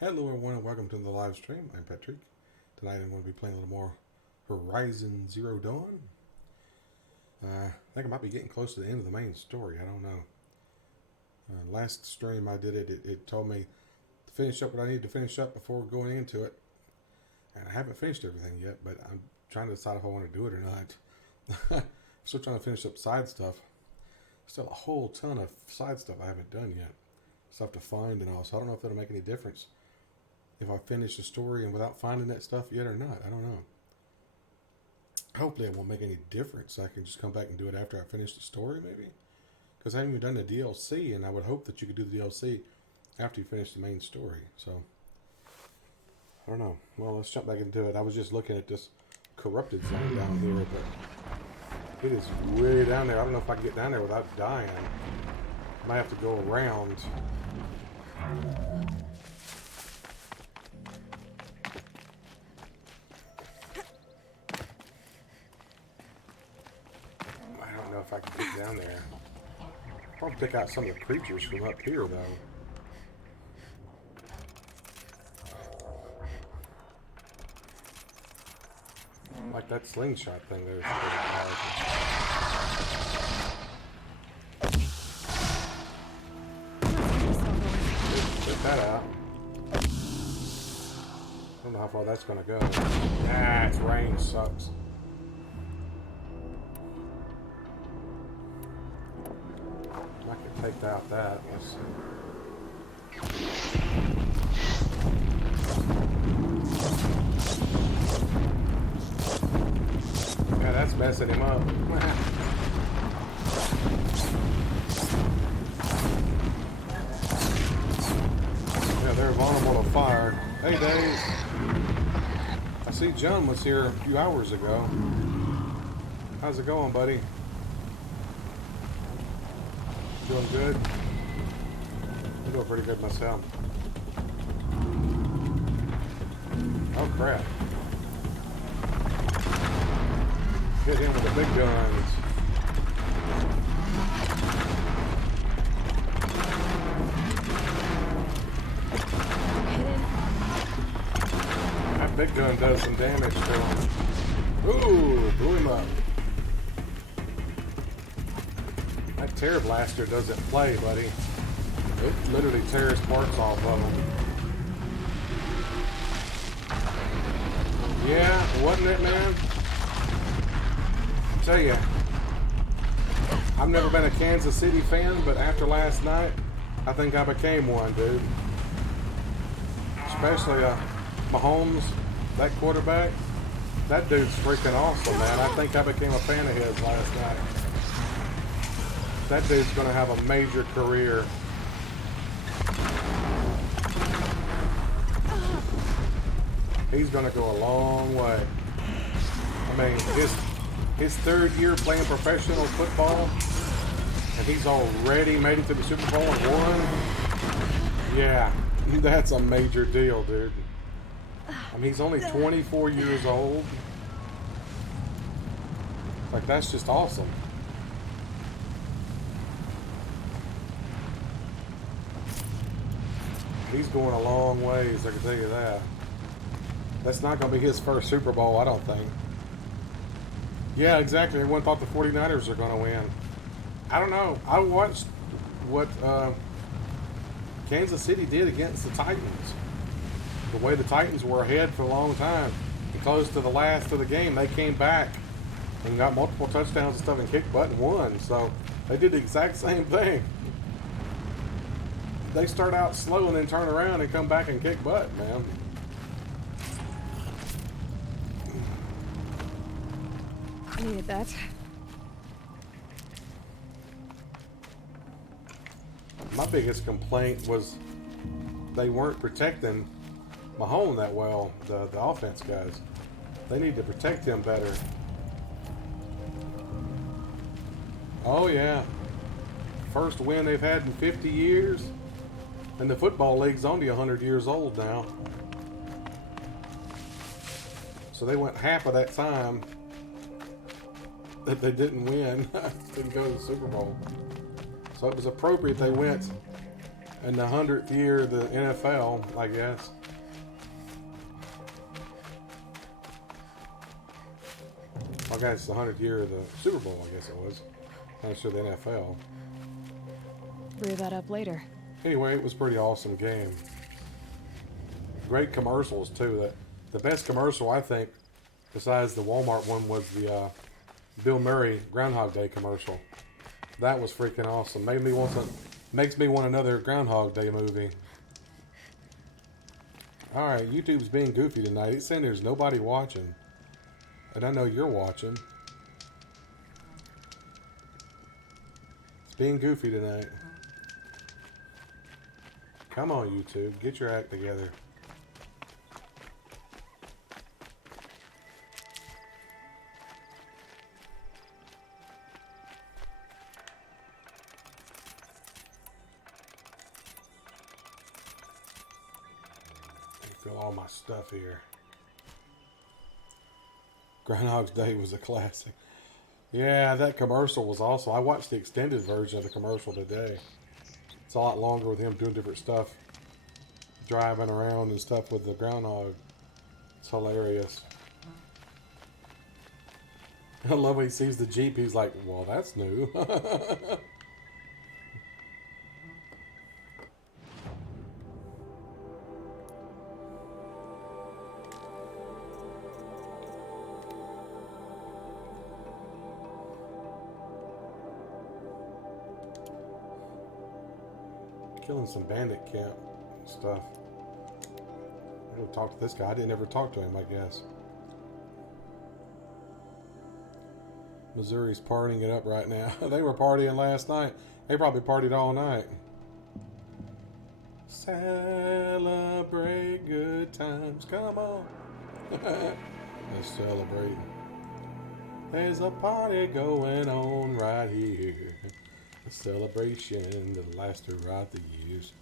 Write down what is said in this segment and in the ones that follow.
Hello everyone and welcome to the live stream. I'm Petreak. Tonight I'm going to be playing a little more Horizon Zero Dawn. I think I might be getting close to the end of the main story. I don't know. Last stream I did it told me to finish up what I need to finish up before going into it. And I haven't finished everything yet, but I'm trying to decide if I want to do it or not. I'm still trying to finish up side stuff. Still a whole ton of side stuff I haven't done yet. Stuff to find and all, so I don't know if that'll make any difference if I finish the story and without finding that stuff yet or not. I don't know. Hopefully it won't make any difference. I can just come back and do it after I finish the story, maybe. Because I haven't even done the DLC, and I would hope that you could do the DLC after you finish the main story. So, I don't know. Well, let's jump back into it. I was just looking at this corrupted zone down here, but it is way down there. I don't know if I can get down there without dying. I might have to go around. If I can get down there. Probably pick out some of the creatures from up here, though. Like that slingshot thing there is pretty powerful. Get that out. I don't know how far that's going to go. Ah, it's rain sucks. Take out that. Let's see. Yeah, that's messing him up. Yeah, they're vulnerable to fire. Hey, Dave. I see John was here a few hours ago. How's it going, buddy? Doing good? I'm doing pretty good myself. Oh crap. Get in with the big guns. That big gun does some damage to him. Ooh, blew him up. That Tear Blaster doesn't play, buddy. It literally tears parts off of them. Yeah, wasn't it, man? I tell you, I've never been a Kansas City fan, but after last night, I think I became one, dude. Especially Mahomes, that quarterback. That dude's freaking awesome, man. I think I became a fan of his last night. That dude's going to have a major career. He's going to go a long way. I mean, his third year playing professional football, and he's already made it to the Super Bowl and won. Yeah, that's a major deal, dude. I mean, he's only 24 years old. Like, that's just awesome. He's going a long ways, I can tell you that. That's not going to be his first Super Bowl, I don't think. Yeah, exactly. Everyone thought the 49ers are going to win. I don't know. I watched what Kansas City did against the Titans. The way the Titans were ahead for a long time. And close to the last of the game, they came back and got multiple touchdowns and stuff and kicked butt and won. So they did the exact same thing. They start out slow and then turn around and come back and kick butt, man. I needed that. My biggest complaint was they weren't protecting Mahomes that well, the offense guys. They need to protect him better. Oh yeah. First win they've had in 50 years. And the football league's only 100 years old now. So they went half of that time that they didn't win. Didn't go to the Super Bowl. So it was appropriate they went And the 100th year of the NFL, I guess. I guess the 100th year of the Super Bowl, I guess it was. Thanks to the NFL. Brew that up later. Anyway, it was a pretty awesome game. Great commercials, too. The best commercial, I think, besides the Walmart one, was the Bill Murray Groundhog Day commercial. That was freaking awesome. Makes me want another Groundhog Day movie. Alright, YouTube's being goofy tonight. It's saying there's nobody watching. And I know you're watching. It's being goofy tonight. Come on, YouTube. Get your act together. Fill all my stuff here. Groundhog's Day was a classic. Yeah, that commercial was awesome. I watched the extended version of the commercial today. It's a lot longer with him doing different stuff. Driving around and stuff with the groundhog. It's hilarious. I love when he sees the Jeep, he's like, well, that's new. Killing some bandit camp stuff. I'm gonna talk to this guy. I didn't ever talk to him, I guess. Missouri's partying it up right now. They were partying last night. They probably partied all night. Celebrate good times. Come on. Let's celebrate. There's a party going on right here. A celebration that lasts throughout the years.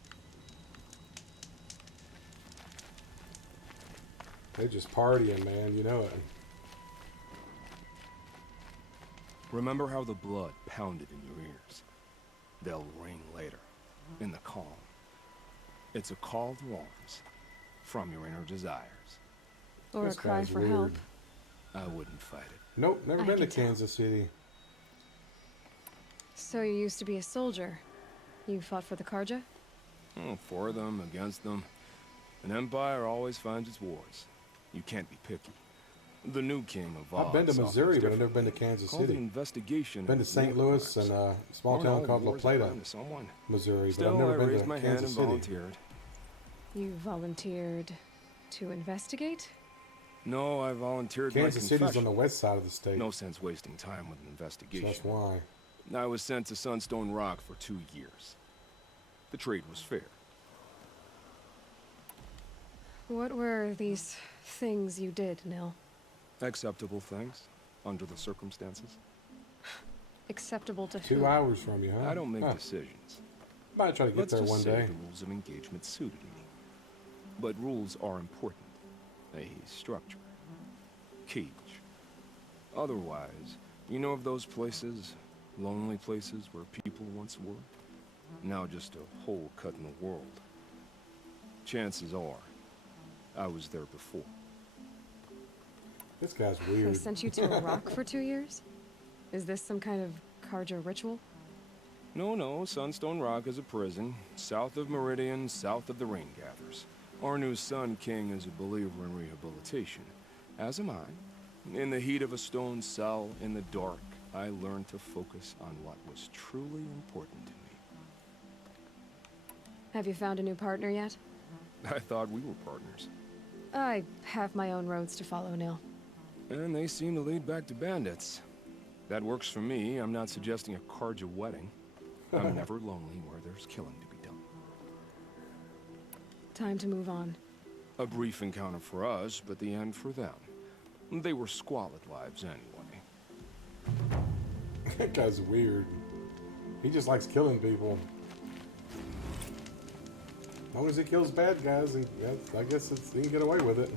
They're just partying, man. You know it. Remember how the blood pounded in your ears? They'll ring later, in the calm. It's a call to arms from your inner desires. Or This a cry guy's for weird. help. I wouldn't fight it. Nope, never I been to can tell. Kansas City. So you used to be a soldier. You fought for the Karja? Oh, for them, against them. An empire always finds its wars. You can't be picky. The new king of Oz. I've been to saw Missouri, things but I've never differently. been to Kansas Called an City. investigation. Been to of St. war Louis crimes. and a small Aren't town all called La wars Plata, assigned to someone? Missouri, but Still, I've never I been raised to my hand Kansas and City. volunteered. You volunteered to investigate? No, I volunteered Kansas my City's confession. on the west side of the state, No sense wasting time with an so investigation. that's why. I was sent to Sunstone Rock for 2 years. The trade was fair. What were these things you did, Nil? Acceptable things, under the circumstances. Acceptable to 2 who? hours from you, huh? I don't make Huh. decisions. Might try to get Let's there just one say day. the rules of engagement suited me. But rules are important. A structure. Cage. Otherwise, you know of those places, lonely places where people once were? Now just a hole cut in the world. Chances are, I was there before. This guy's They weird. sent you to a rock for 2 years? Is this some kind of Karja ritual? No, Sunstone Rock is a prison, south of Meridian, south of the Rain Gathers. Our new Sun King is a believer in rehabilitation, as am I. In the heat of a stone cell, in the dark, I learned to focus on what was truly important to me. Have you found a new partner yet? I thought we were partners. I have my own roads to follow, Nil. And they seem to lead back to bandits. That works for me. I'm not suggesting a Karja wedding. I'm never lonely where there's killing to be done. Time to move on. A brief encounter for us, but the end for them. They were squalid lives anyway. That guy's weird. He just likes killing people. As long as he kills bad guys, and I guess he can get away with it.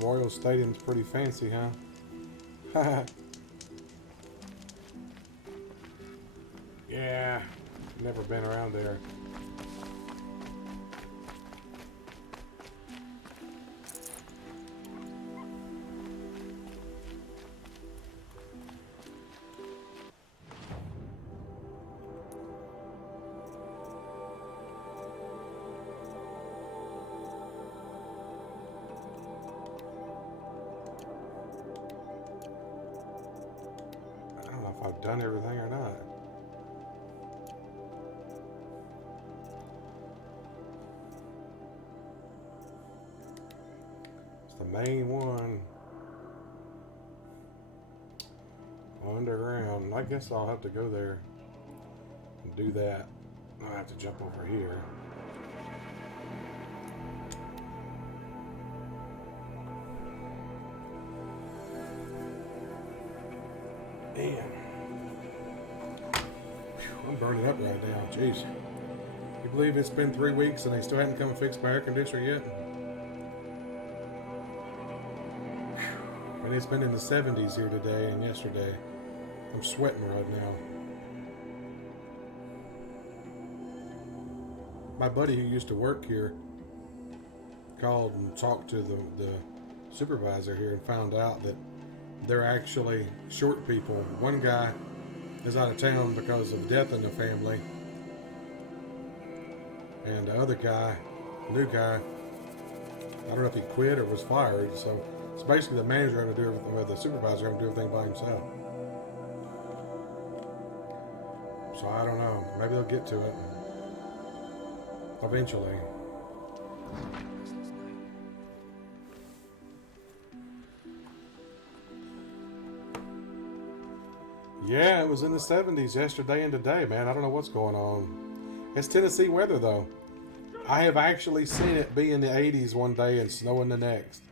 Royal Stadium's pretty fancy, huh? Yeah, never been around there. I don't know if I've done everything or not. It's the main one. Underground. I guess I'll have to go there and do that. I'll have to jump over here. Man. Whew, I'm burning up right now. Jeez. You believe it's been 3 weeks and they still haven't come and fixed my air conditioner yet? Whew. And it's been in the 70s here today and yesterday. I'm sweating right now. My buddy who used to work here called and talked to the supervisor here and found out that they're actually short people. One guy is out of town because of death in the family. And the other guy, new guy, I don't know if he quit or was fired. So it's basically the manager having to do everything, or the supervisor having to do everything by himself. So I don't know. Maybe they'll get to it eventually. Yeah, it was in the 70s yesterday and today, man. I don't know what's going on. It's Tennessee weather, though. I have actually seen it be in the 80s one day and snowing the next.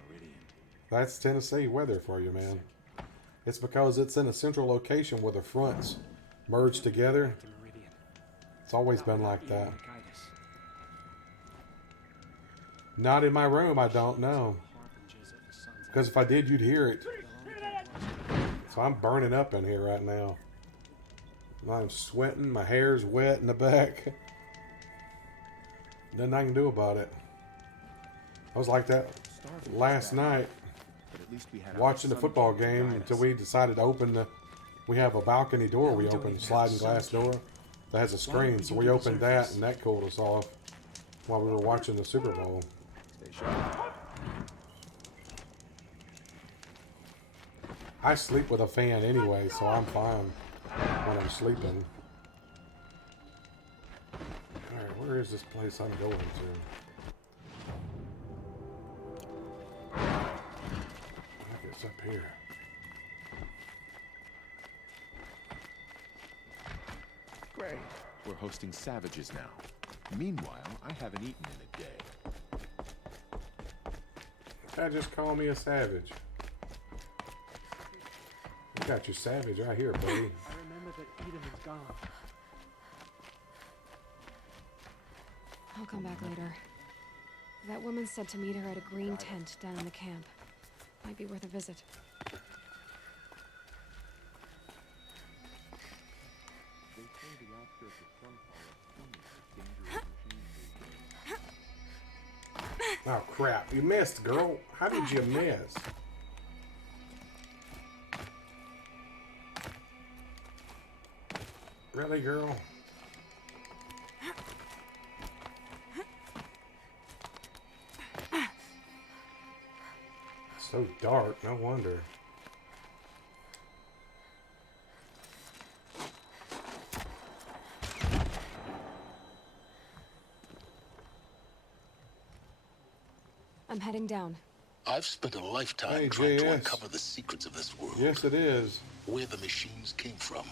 That's Tennessee weather for you, man. It's because it's in a central location where the fronts merge together. It's always been like that. Not in my room, I don't know. Because if I did, you'd hear it. So I'm burning up in here right now. I'm sweating, my hair's wet in the back. Nothing I can do about it. I was like that last night, watching the football game until we decided to open the... We have a balcony door we open, sliding glass door that has a screen. So we opened that and that cooled us off while we were watching the Super Bowl. I sleep with a fan anyway, so I'm fine when I'm sleeping. Alright, where is this place I'm going to? I think it's up here. Great. We're hosting savages now. Meanwhile, I haven't eaten in a day. Guy just call me a savage. You got your savage right here, buddy. I remember that Edom is gone. I'll come back later. That woman said to meet her at a green tent down in the camp. Might be worth a visit. Oh crap, you missed, girl. How did you miss? Really, girl? So dark, no wonder. I'm heading down. I've spent a lifetime Hey, trying to JS. uncover the secrets of this world. Yes, it is. Where the machines came from.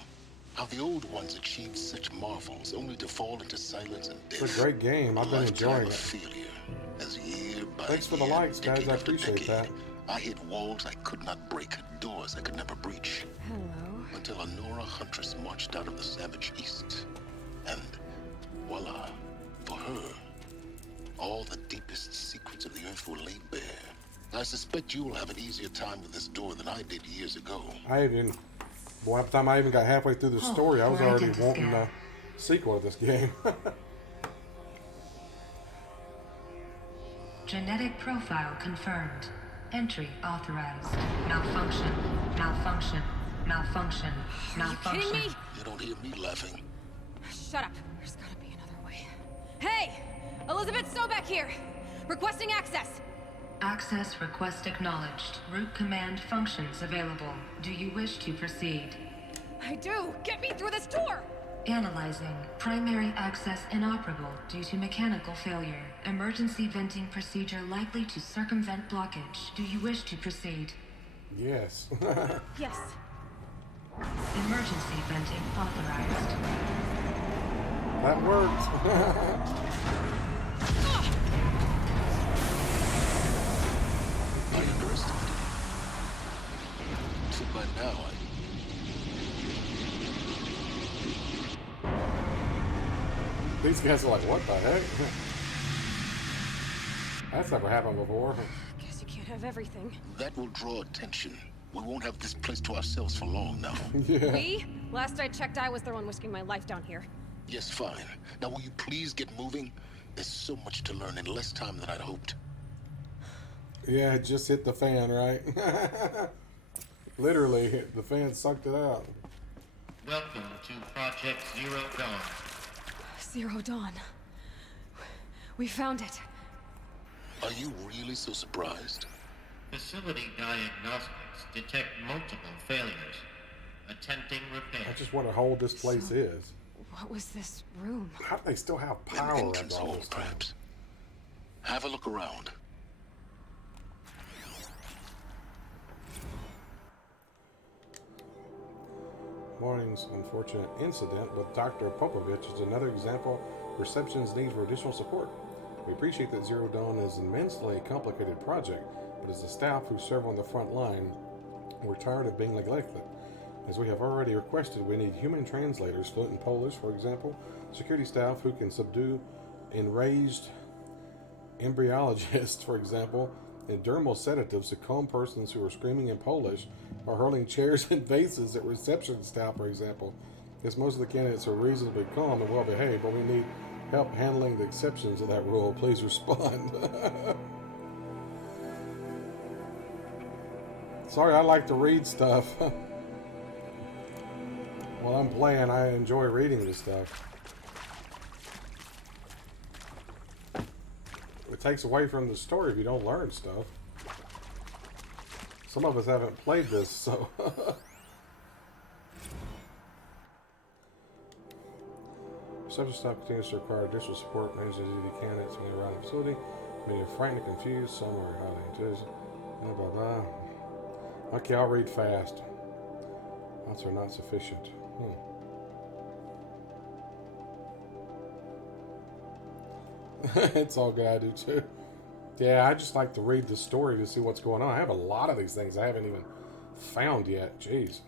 How the old ones achieved such marvels only to fall into silence and death. It's a great game. I've been enjoying Of it. failure, as year by Thanks for the year, likes, guys. decade I after appreciate decade, that. I hit walls I could not break, doors I could never breach. Hello. Until a Nora huntress marched out of the savage east. And voila, for her, all the deepest secrets of the earth were laid bare. I suspect you will have an easier time with this door than I did years ago. I even Boy, by the time I even got halfway through the story, I was for already identity wanting scan. a sequel to this game. Genetic profile confirmed. Entry authorized. Malfunction. Malfunction. Malfunction. Are you Malfunction. kidding me? You don't hear me laughing. Shut up. There's gotta be another way. Hey! Elizabeth Sobeck here! Requesting access! Access request acknowledged. Root command functions available. Do you wish to proceed? I do! Get me through this door! Analyzing. Primary access inoperable due to mechanical failure. Emergency venting procedure likely to circumvent blockage. Do you wish to proceed? Yes. Yes. Emergency venting authorized. That worked. I underestimated. So by now, These guys are like, what the heck? That's never happened before. Guess you can't have everything. that will draw attention. We won't have this place to ourselves for long now. Yeah. Me? Last I checked, I was the one risking my life down here. Yes, fine. Now will you please get moving? There's so much to learn in less time than I'd hoped. Yeah, it just hit the fan, right? Literally, the fan sucked it out. Welcome to Project Zero Dawn. Zero Dawn. We found it. Are you really so surprised? Facility diagnostics detect multiple failures. Attempting I repair. just wonder how old this place is. What was this room? How do they still have An power entrance after all hall, this time? perhaps. Have a look around. Morning's unfortunate incident with Dr. Popovich is another example of reception's need for additional support. We appreciate that Zero Dawn is an immensely complicated project, but as the staff who serve on the front line, we're tired of being neglected. As we have already requested, we need human translators fluent in Polish, for example, security staff who can subdue enraged embryologists, for example, and dermal sedatives to calm persons who are screaming in Polish or hurling chairs and vases at reception staff, for example. Because most of the candidates are reasonably calm and well behaved, but we need help handling the exceptions of that rule. Please respond. Sorry, I like to read stuff. While I'm playing, I enjoy reading this stuff. It takes away from the story if you don't learn stuff. Some of us haven't played this, so... Reception staff continues to require additional support. Managing duty candidates when around the facility. Many are frightened and confused. Some are highly enthused. Blah, blah, blah. Okay, I'll read fast. Thoughts are not sufficient. It's all good, I do too. Yeah, I just like to read the story to see what's going on. I have a lot of these things I haven't even found yet. Jeez.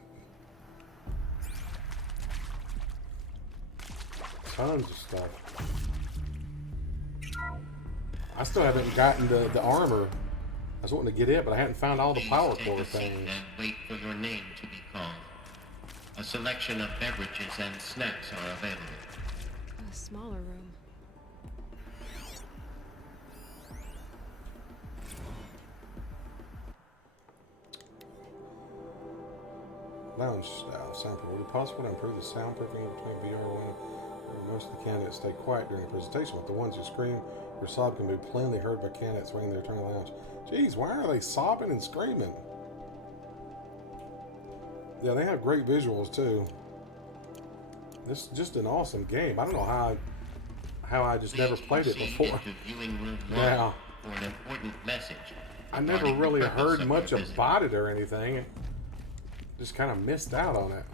Tons of stuff. I still haven't gotten the armor. I was wanting to get it, but I hadn't found all the Please power take core a seat things. and wait for your name to be called. A selection of beverages and snacks are available. A smaller room. Lounge style soundproof. Would it be possible to improve the soundproofing between VR1 where most of the candidates stay quiet during the presentation, but the ones who scream or sob can be plainly heard by candidates waiting their turn in the lounge? Jeez, why are they sobbing and screaming? Yeah, they have great visuals too. This is just an awesome game. I don't know how I just never Please played it proceed before. into viewing room 1 Yeah. for an important message. I never regarding the really purpose heard of much your visit. about it or anything. Just kind of missed out on it.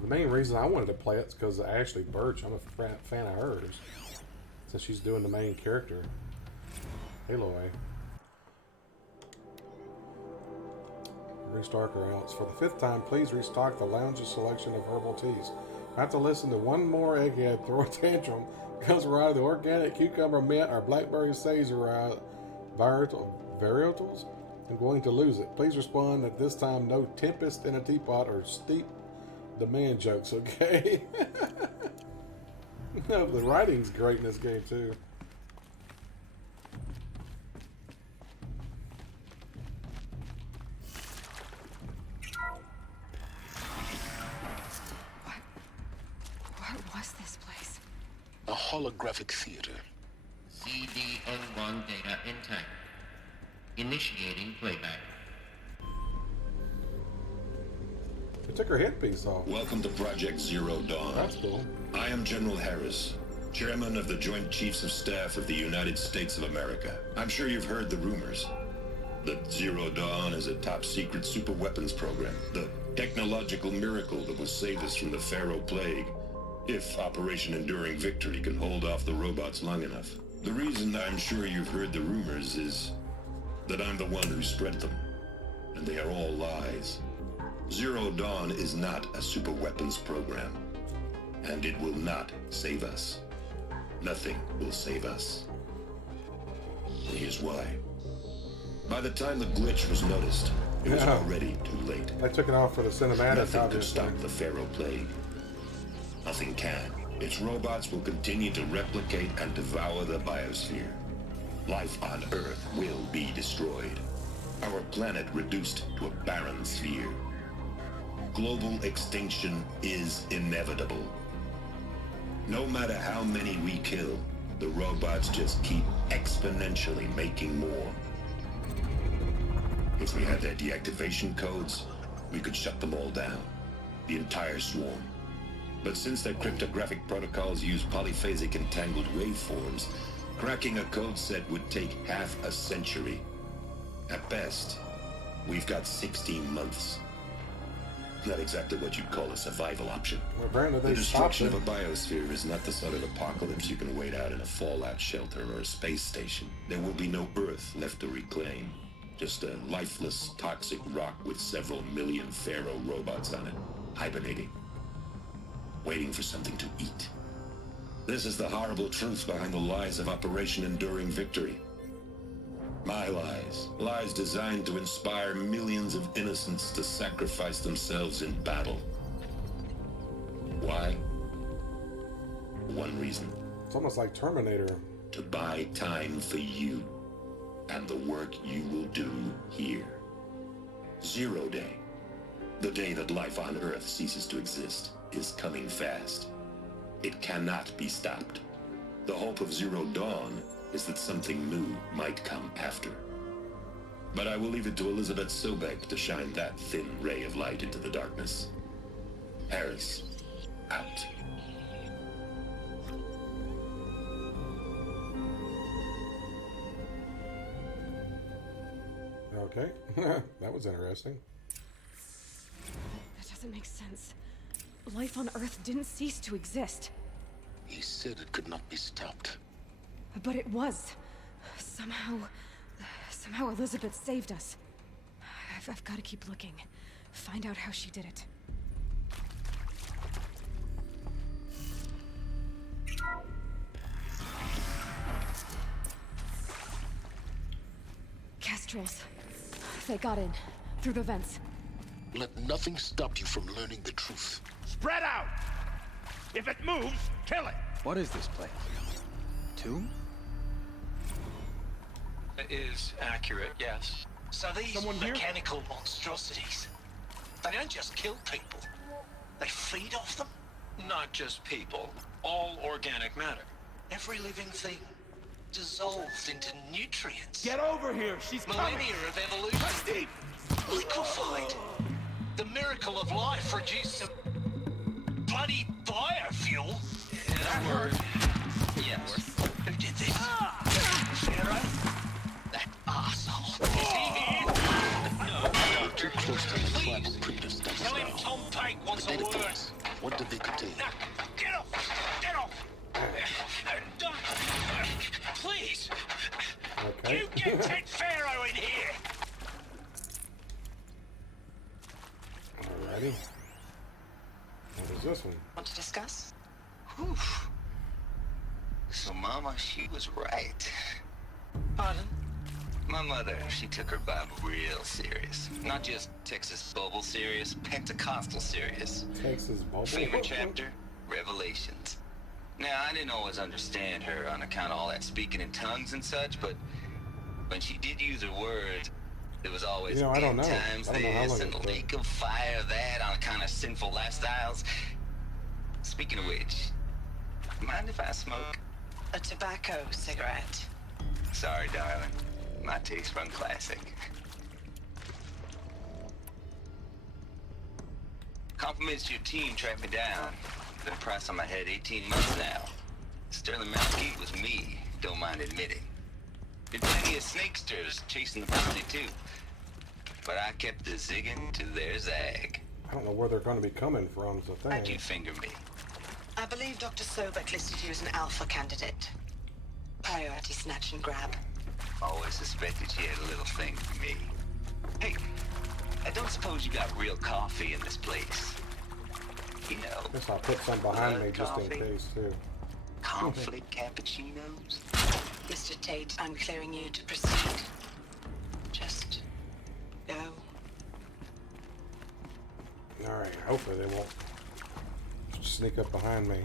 The main reason I wanted to play it is because of Ashley Birch. I'm a fan of hers. Since she's doing the main character. Halo A. Restock our ounce. For the 5th time, please restock the lounge's selection of herbal teas. I have to listen to one more egghead throw a tantrum because we're out of the organic cucumber mint or blackberry sage varietals? I'm going to lose it. Please respond at this time. No tempest in a teapot or steep demand jokes, okay? No, the writing's great in this game, too. What was this place? A holographic theater. CD-01 data intact. Initiating playback. They took her headpiece off. Welcome to Project Zero Dawn. That's cool. I am General Harris, Chairman of the Joint Chiefs of Staff of the United States of America. I'm sure you've heard the rumors that Zero Dawn is a top-secret superweapons program, the technological miracle that will save us from the Pharaoh Plague, if Operation Enduring Victory can hold off the robots long enough. The reason I'm sure you've heard the rumors is that I'm the one who spread them, and they are all lies. Zero Dawn is not a superweapons program, and it will not save us. Nothing will save us. And here's why. By the time the glitch was noticed, it was already too late. They took it off for the cinematics, Nothing could obviously. stop the Pharaoh Plague. Nothing can. Its robots will continue to replicate and devour the biosphere. Life on Earth will be destroyed. Our planet reduced to a barren sphere. Global extinction is inevitable. No matter how many we kill, the robots just keep exponentially making more. If we had their deactivation codes, we could shut them all down. The entire swarm. But since their cryptographic protocols use polyphasic entangled waveforms, cracking a code set would take half a century. At best, we've got 16 months. Not exactly what you'd call a survival option. Well, Brandon, The they stopped destruction it. of a biosphere is not the sort of apocalypse you can wait out in a fallout shelter or a space station. There will be no Earth left to reclaim. Just a lifeless, toxic rock with several million Pharaoh robots on it, hibernating, waiting for something to eat. This is the horrible truth behind the lies of Operation Enduring Victory. My lies. Lies designed to inspire millions of innocents to sacrifice themselves in battle. Why? One reason. It's almost like Terminator. To buy time for you and the work you will do here. Zero Day, the day that life on Earth ceases to exist, is coming fast. It cannot be stopped. The hope of Zero Dawn is that something new might come after. But I will leave it to Elizabeth Sobek to shine that thin ray of light into the darkness. Harris, out. Okay. That was interesting. That doesn't make sense. Life on Earth didn't cease to exist. He said it could not be stopped. But it was. Somehow Elizabeth saved us. I've got to keep looking. Find out how she did it. Kestrels. They got in. Through the vents. Let nothing stop you from learning the truth. Spread out! If it moves, kill it! What is this place? Tomb? It is accurate, yes. So these mechanical monstrosities, they don't just kill people. They feed off them? Not just people. All organic matter. Every living thing dissolved into nutrients. Get over here! She's coming! Millennia of evolution. Steve! Liquefied. The miracle of life reduced to bloody biofuel. That hurt. Yes. Who did this? Pharaoh? That arsehole. Is he here? No, Too close to the tribal crypto stuff tell him now. Tom Pate wants The a data word. files. What did they contain? No, get off! Get off! Please! Okay. You get Ted Pharaoh in here! Alrighty. What is this one? Want to discuss? Whew. So, Mama, she was right. Pardon? My mother, she took her Bible real serious. Not just Texas Bible serious, Pentecostal serious. Texas Bible? Favorite chapter? Revelations. Now, I didn't always understand her on account of all that speaking in tongues and such, but when she did use her words, there was always I don't know. times I don't know how this long and it lake of fire that on account of sinful lifestyles. Speaking of which, mind if I smoke? A tobacco cigarette. Sorry, darling. My taste run classic. Compliments to your team tracked me down. Been a price on my head 18 months now. Sterling Mountgate was me, don't mind admitting. Been plenty of snakesters chasing the bounty too. But I kept the zigging to their zag. I don't know where they're going to be coming from, is the thing. How'd you finger me? I believe Dr. Sobek listed you as an alpha candidate. Priority snatch and grab. Always suspected she had a little thing for me. Hey, I don't suppose you got real coffee in this place. You know. Guess I'll put some behind me just in coffee, case, too. Conflict cappuccinos. Mr. Tate, I'm clearing you to proceed. Just go. Alright, hopefully they won't sneak up behind me.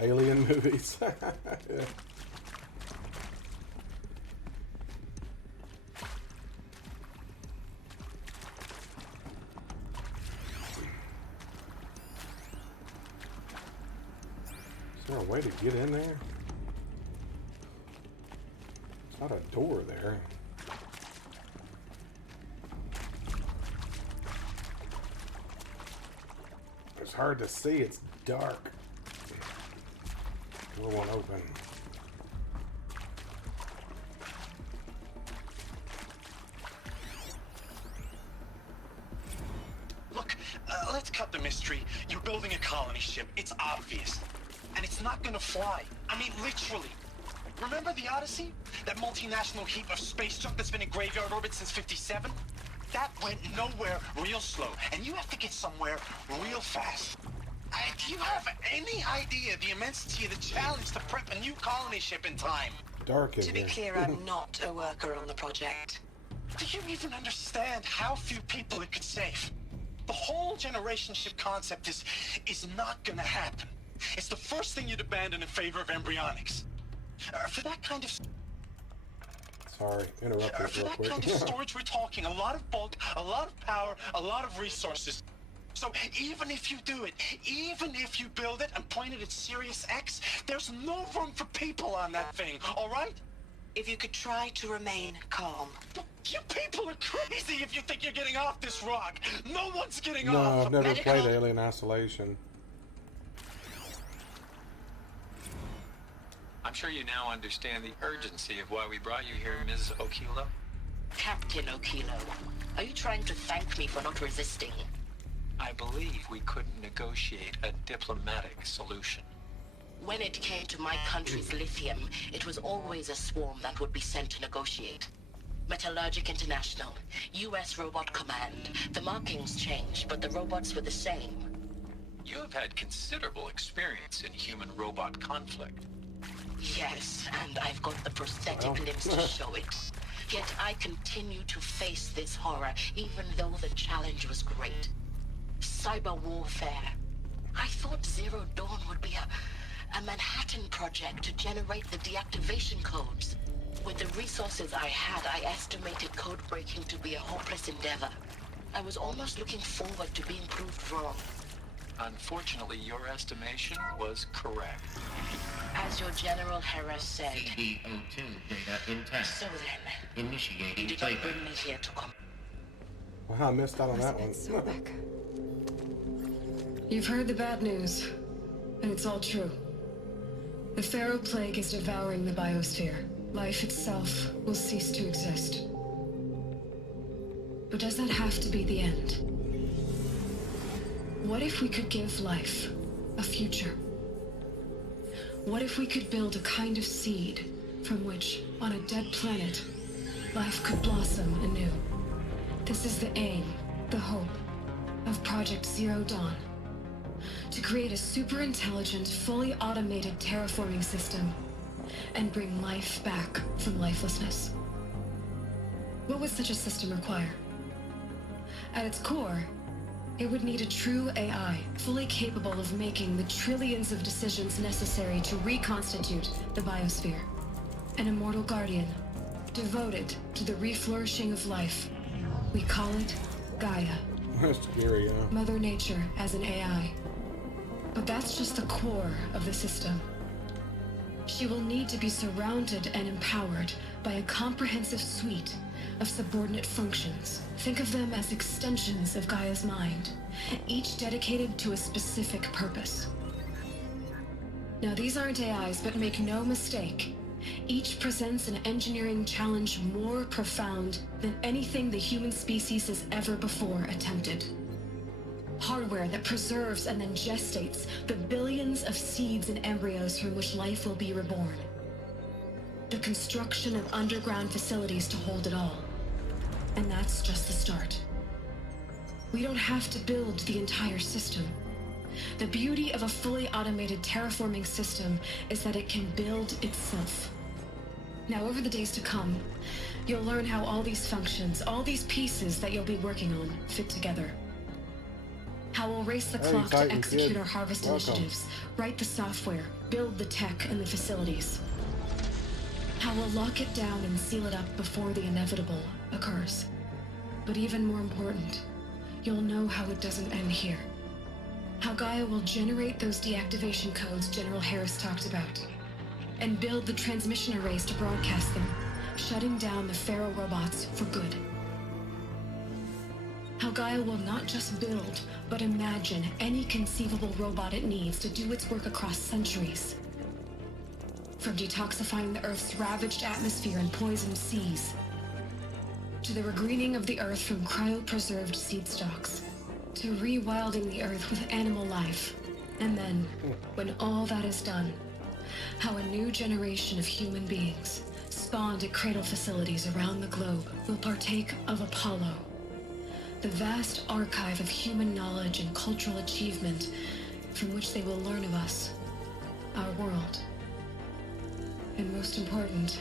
Alien movies. Yeah. Is there a way to get in there? It's not a door there. It's hard to see, it's dark. Door won't open. Look, let's cut the mystery. You're building a colony ship. It's obvious. And it's not gonna fly. I mean, literally. Remember the Odyssey? That multinational heap of space junk that's been in graveyard orbit since '57? That went nowhere real slow. And you have to get somewhere real fast. Do you have any idea the immensity of the challenge to prep a new colony ship in time? Dark in To be here. clear, I'm not a worker on the project. Do you even understand how few people it could save? The whole generation ship concept is not gonna happen. It's the first thing you'd abandon in favor of embryonics. For that kind of Sorry, interrupt this for real that quick. kind of storage we're talking, a lot of bulk, a lot of power, a lot of resources. So even if you do it, even if you build it and point it at Sirius X, there's no room for people on that thing, all right? If you could try to remain calm. You people are crazy if you think you're getting off this rock. No one's getting No, off. I've never played Alien Isolation. I'm sure you now understand the urgency of why we brought you here, Ms. Okilo. Captain Okilo, are you trying to thank me for not resisting? I believe we couldn't negotiate a diplomatic solution. When it came to my country's lithium, it was always a swarm that would be sent to negotiate. Metallurgic International, U.S. Robot Command. The markings changed, but the robots were the same. You have had considerable experience in human-robot conflict. Yes, and I've got the prosthetic limbs to show it. Yet I continue to face this horror, even though the challenge was great. Cyber warfare. I thought Zero Dawn would be a Manhattan project to generate the deactivation codes. With the resources I had, I estimated code breaking to be a hopeless endeavor. I was almost looking forward to being proved wrong. Unfortunately, your estimation was correct. As your General Harris said... CD02 data intact. So then... Initiating did you playback. bring me here to come? Wow, I missed out on that one. You've heard the bad news, and it's all true. The Pharaoh Plague is devouring the biosphere. Life itself will cease to exist. But does that have to be the end? What if we could give life a future? What if we could build a kind of seed from which, on a dead planet, life could blossom anew? This is the aim, the hope, of Project Zero Dawn. To create a super-intelligent, fully automated terraforming system and bring life back from lifelessness. What would such a system require? At its core, it would need a true AI, fully capable of making the trillions of decisions necessary to reconstitute the biosphere. An immortal guardian, devoted to the reflourishing of life. We call it Gaia. That's scary, yeah. Mother Nature as an AI. But that's just the core of the system. She will need to be surrounded and empowered by a comprehensive suite of subordinate functions. Think of them as extensions of Gaia's mind, each dedicated to a specific purpose. Now, these aren't AIs, but make no mistake, each presents an engineering challenge more profound than anything the human species has ever before attempted. Hardware that preserves and then gestates the billions of seeds and embryos from which life will be reborn. The construction of underground facilities to hold it all. And that's just the start. We don't have to build the entire system. The beauty of a fully automated terraforming system is that it can build itself. Now, over the days to come, you'll learn how all these functions, all these pieces that you'll be working on, fit together. How we'll race the clock to execute our harvest initiatives, write the software, build the tech and the facilities. How we'll lock it down and seal it up before the inevitable occurs. But even more important, you'll know how it doesn't end here. How Gaia will generate those deactivation codes General Harris talked about, and build the transmission arrays to broadcast them, shutting down the Pharaoh robots for good. How Gaia will not just build, but imagine any conceivable robot it needs to do its work across centuries. From detoxifying the Earth's ravaged atmosphere and poisoned seas, to the regreening of the Earth from cryopreserved seed stalks, to rewilding the Earth with animal life. And then, when all that is done, how a new generation of human beings, spawned at cradle facilities around the globe, will partake of Apollo, the vast archive of human knowledge and cultural achievement from which they will learn of us, our world. And most important,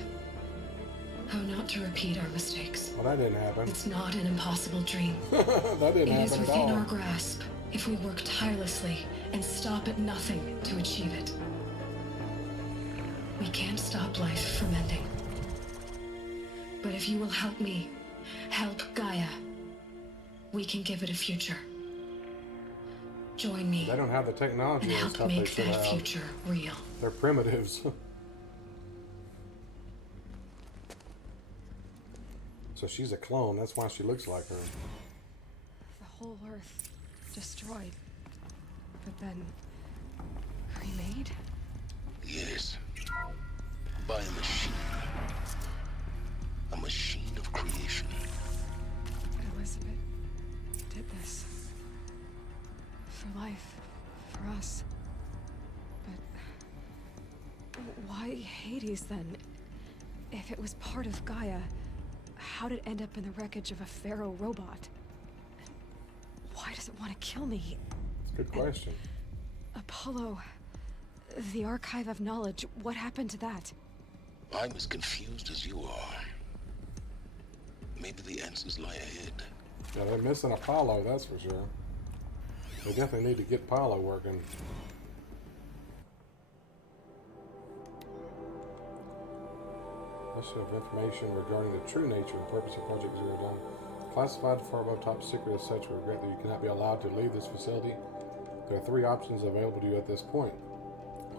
how not to repeat our mistakes. Well, that didn't happen. It's not an impossible dream. That didn't happen It is at within all. our grasp if we work tirelessly and stop at nothing to achieve it. We can't stop life from ending. But if you will help me, help Gaia, we can give it a future. Join me. They don't have the technology and and help stuff they make should that have. future real. They're primitives. So she's a clone. That's why she looks like her. The whole Earth destroyed, but then remade? Yes. By a machine. A machine of creation. Elizabeth did this. For life. For us. But why Hades then? If it was part of Gaia, how did it end up in the wreckage of a Pharaoh robot? Why does it want to kill me? Good question. Apollo, the archive of knowledge, what happened to that? I'm as confused as you are. Maybe the answers lie ahead. Yeah, they're missing Apollo, that's for sure. They definitely need to get Apollo working. List of information regarding the true nature and purpose of Project Zero Dawn. Classified far above top secret as such, we regret that you cannot be allowed to leave this facility. There are 3 options available to you at this point.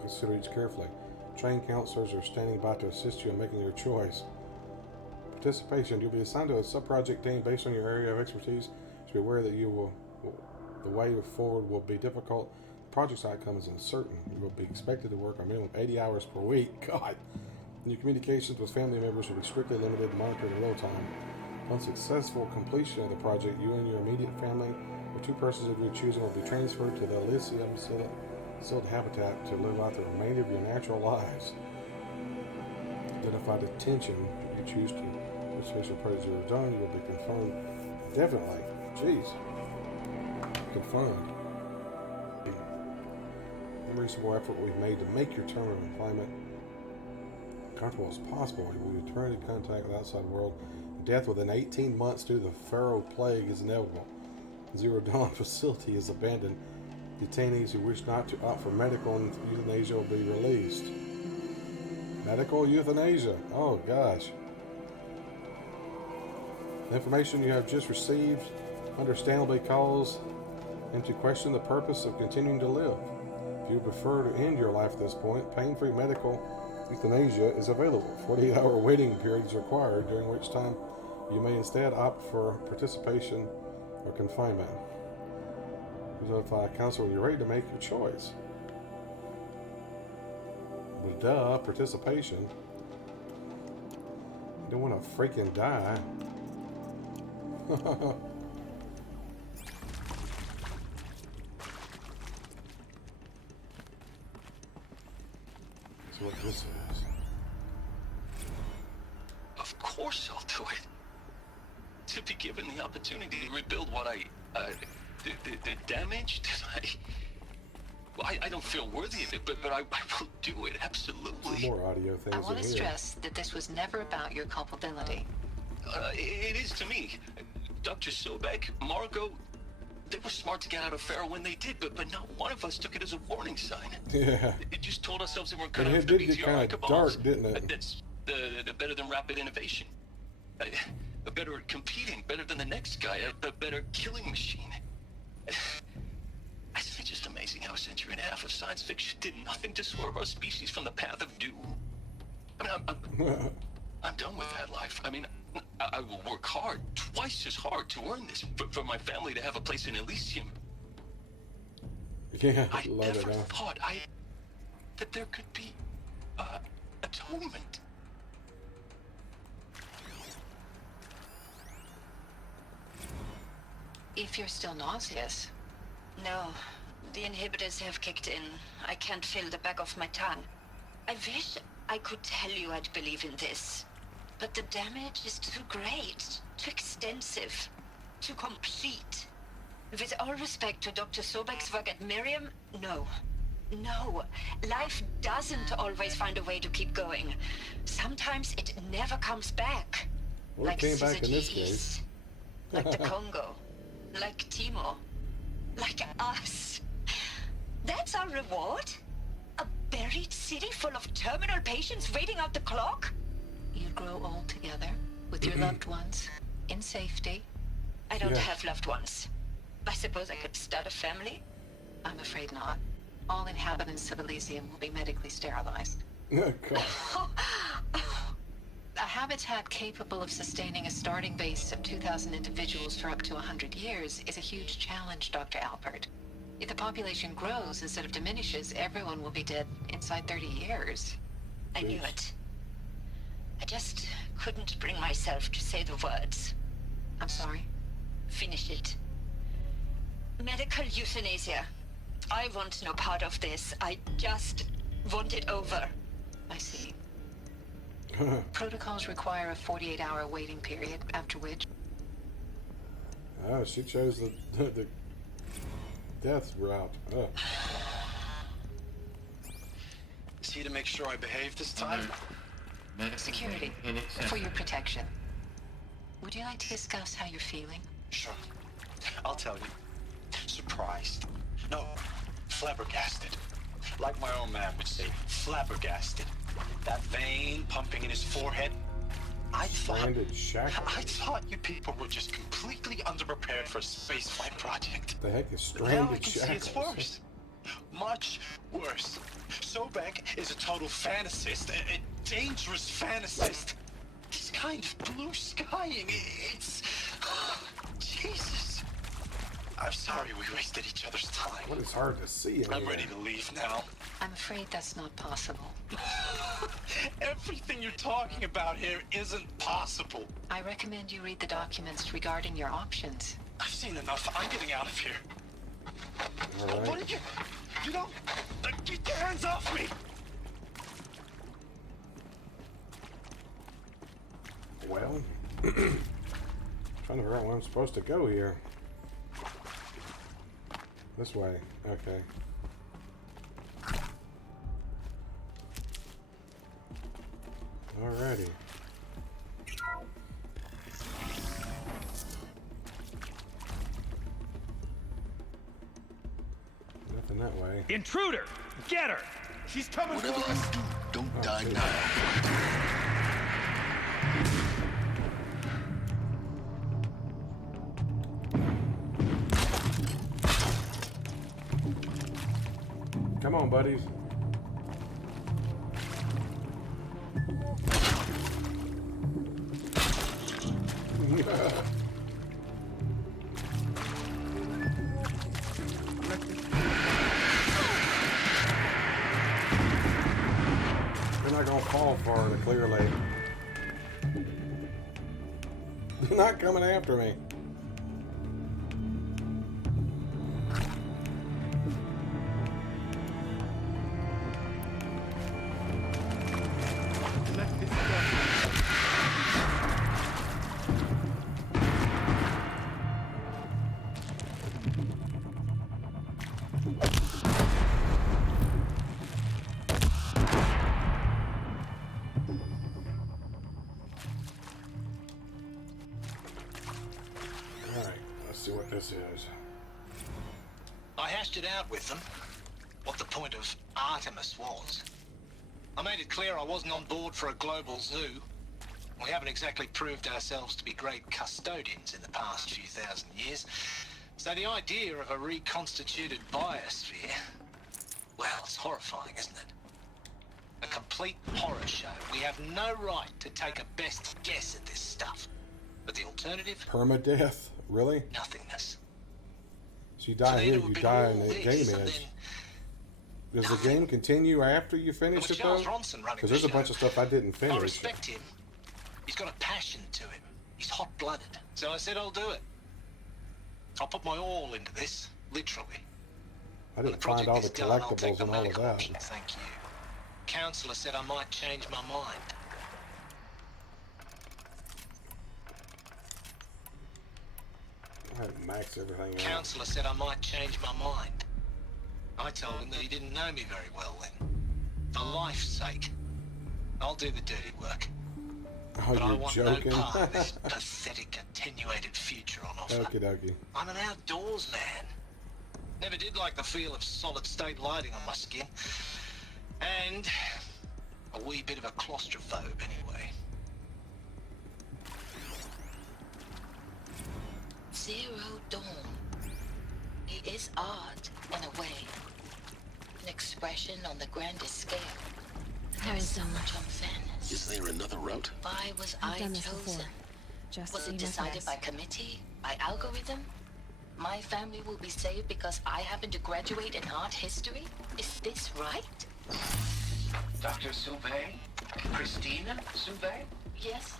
Consider each carefully. Trained counselors are standing by to assist you in making your choice. Participation. You'll be assigned to a sub-project team based on your area of expertise. To be aware that the way forward will be difficult. The project's outcome is uncertain. You will be expected to work a minimum of 80 hours per week. God. And your communications with family members will be strictly limited and monitored in real time. On successful completion of the project, you and your immediate family, or 2 persons of your choosing, will be transferred to the Elysium sealed habitat to live out the remainder of your natural lives. Identify detention. If you choose to participate in Project Zero Dawn, you will be confirmed. Definitely. Jeez. Confirmed. Unreasonable effort we've made to make your term of employment comfortable as possible. We will return to contact with the outside world. Death within 18 months due to the Pharaoh plague is inevitable. Zero Dawn facility is abandoned. Detainees who wish not to opt for medical and euthanasia will be released. Medical euthanasia. Oh gosh. The information you have just received understandably calls into question the purpose of continuing to live. If you prefer to end your life at this point, pain-free medical euthanasia is available. 48-hour waiting period is required, during which time you may instead opt for participation or confinement. Please notify counsel when you're ready to make your choice. But duh, participation. You don't want to freaking die. So what this is. Of course I'll do it. To be given the opportunity to rebuild what the damage that I don't feel worthy of it, but I will do it, absolutely. More audio things. I want to in here. stress that this was never about your culpability. It is to me. Dr. Sobek, Margot, they were smart to get out of Pharaoh when they did, but not one of us took it as a warning sign. Yeah. It just told ourselves that we're And gonna it did get kind of dark, didn't it? That's the better than rapid innovation. Better at competing, better than the next guy, a better killing machine. It's just amazing how a century and a half of science fiction did nothing to swerve our species from the path of doom. I mean, I'm done with that life. I mean, I will work hard, twice as hard, to earn this, for my family to have a place in Elysium. Yeah, I love it never now. thought that there could be atonement. If you're still nauseous. No, the inhibitors have kicked in. I can't feel the back of my tongue. I wish I could tell you I'd believe in this. But the damage is too great, too extensive, too complete. With all respect to Dr. Sobek's work at Miriam, no. No, life doesn't always find a way to keep going. Sometimes it never comes back. Well, it like came back in this Syzygy case. East, like the Congo, like Timo, like us. That's our reward? A buried city full of terminal patients waiting out the clock? You'd grow old together, with your loved ones, in safety. I don't Yeah. have loved ones. I suppose I could start a family? I'm afraid not. All inhabitants of Elysium will be medically sterilized. Oh, God. A habitat capable of sustaining a starting base of 2,000 individuals for up to 100 years is a huge challenge, Dr. Alpert. If the population grows instead of diminishes, everyone will be dead inside 30 years. I knew it. I just couldn't bring myself to say the words. I'm sorry. Finish it. Medical euthanasia. I want no part of this. I just want it over. I see. Protocols require a 48-hour waiting period, after which... Oh, she chose the death route. Oh. See to make sure I behave this time? Security, for your protection. Would you like to discuss how you're feeling? Sure. I'll tell you. Surprised. No, flabbergasted. Like my own man would say, flabbergasted. That vein pumping in his forehead. I thought you people were just completely underprepared for a spaceflight project. The heck is Now I stranded can see it's shackles? worse. Much worse. Sobek is a total fantasist, a dangerous fantasist. This kind of blue skying, it's... Jesus. I'm sorry we wasted each other's time. What is hard to see in I'm here? ready to leave now. I'm afraid that's not possible. Everything you're talking about here isn't possible. I recommend you read the documents regarding your options. I've seen enough. I'm getting out of here. All right. What did you don't... Get your hands off me! Well, trying to figure out where I'm supposed to go here. This way. Okay. Alrighty. Nothing that way. Intruder! Get her! She's coming for Whatever us! you do, don't die now. Come on, buddies. They're not gonna fall far in a clear lake. They're not coming after me. This is. I hashed it out with them, what the point of Artemis was. I made it clear I wasn't on board for a global zoo. We haven't exactly proved ourselves to be great custodians in the past few thousand years. So the idea of a reconstituted biosphere, well, it's horrifying, isn't it? A complete horror show. We have no right to take a best guess at this stuff. But the alternative? Permadeath? Really? Nothingness. So you die here, you die in the game edge. Does the game continue after you finish it though? Because there's a bunch of stuff I didn't finish. I respect him. He's got a passion to him. He's hot-blooded. So I said I'll do it. I'll put my all into this, literally. I didn't find all the collectibles and all of that. Thank you. Counselor said I might change my mind. I had to max everything out. Counselor said I might change my mind. I told him that he didn't know me very well then. For life's sake, I'll do the dirty work. Oh, but I you're want joking. no part of this pathetic, attenuated future on offer. Okie dokie. I'm an outdoors man. Never did like the feel of solid-state lighting on my skin. And a wee bit of a claustrophobe anyway. Zero Dawn. It is art, in a way. An expression on the grandest scale. There is so much unfairness. Is there another route? Why was I've I done this chosen? before. Just Was see it my decided face. by committee? By algorithm? My family will be saved because I happen to graduate in art history? Is this right? Dr. Souvet? Christina Souvet? Yes.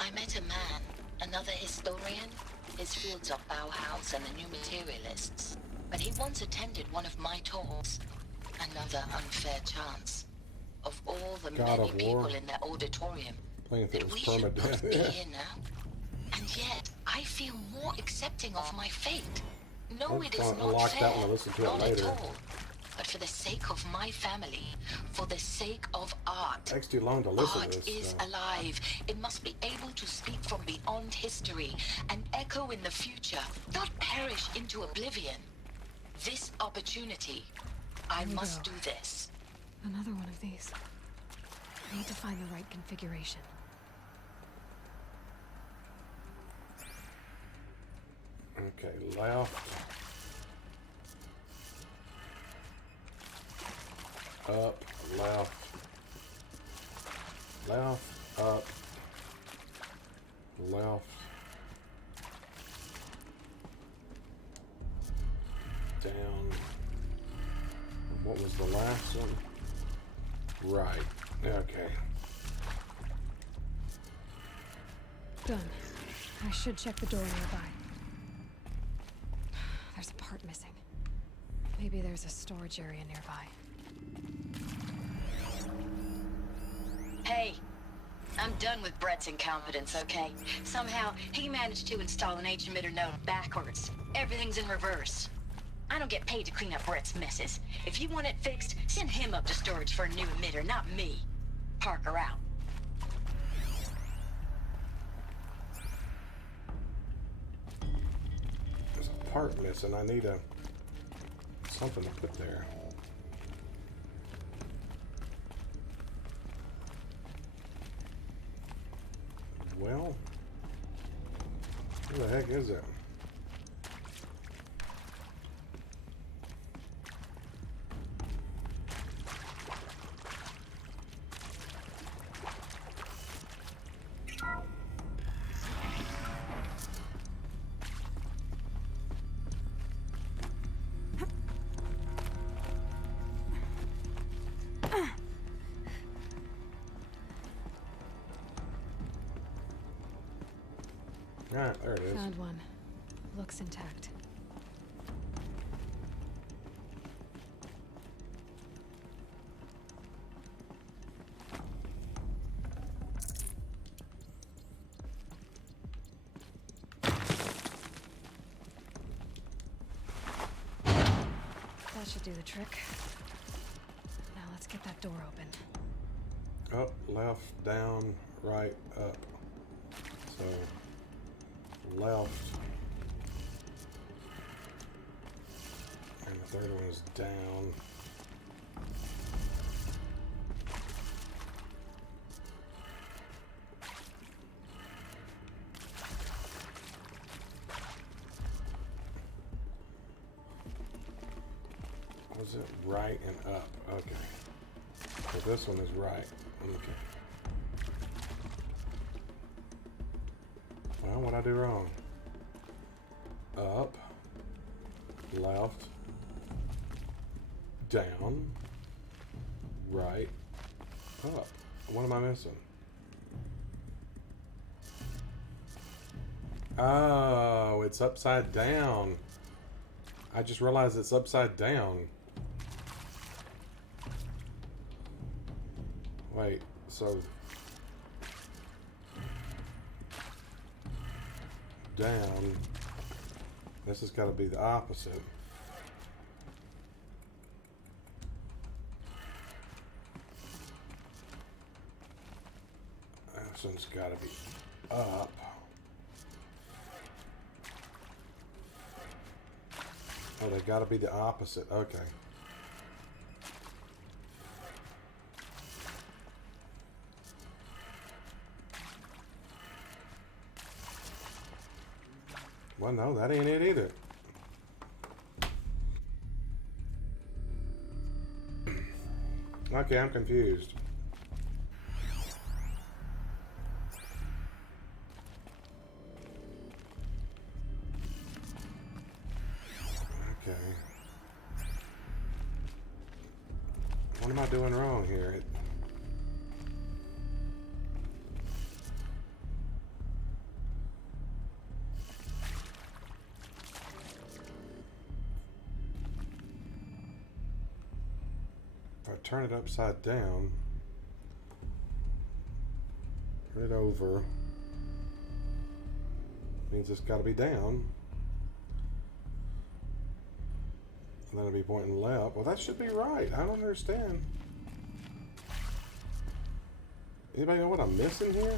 I met a man, another historian. His fields are Bauhaus and the New Materialists. But he once attended one of my talks. Another unfair chance. Of all the God many of people War. in that auditorium, Playing if it that was we should both be permadeath. here now. And yet, I feel more accepting of my fate. No, I'll it is try- not unlock fair. that one and listen to it Not later. at all. But for the sake of my family, for the sake of art. Takes too long to listen Art to this. is alive. It must be able to speak from beyond history and echo in the future, not perish into oblivion. This opportunity, I Here we must go. do this. Another one of these. I need to find the right configuration. Okay, left. Up, left. Left, up. Left. Down. And what was the last one? Right. Okay. Done. I should check the door nearby. There's a part missing. Maybe there's a storage area nearby. Hey, I'm done with Brett's incompetence, okay? Somehow, he managed to install an H-emitter node backwards. Everything's in reverse. I don't get paid to clean up Brett's messes. If you want it fixed, send him up to storage for a new emitter, not me. Parker out. There's a part missing. I need something to put there. Well, where the heck is it? Alright, there it is. Found one. Looks intact. That should do the trick. Now let's get that door open. Up, left, down, right, up. So, left. And the third one is down. Was it right and up? Okay. So this one is right. Okay. Well, what'd I do wrong? Up, left, down, right, up. What am I missing? Oh, it's upside down. I just realized it's upside down. Wait, so down, this has got to be the opposite. This one's got to be up. Oh, they got to be the opposite. Okay. Well, no, that ain't it either. Okay, I'm confused. Okay. What am I doing wrong here? Turn it upside down, turn it over, means it's got to be down, and then it'll be pointing left. Well, that should be right. I don't understand. Anybody know what I'm missing here?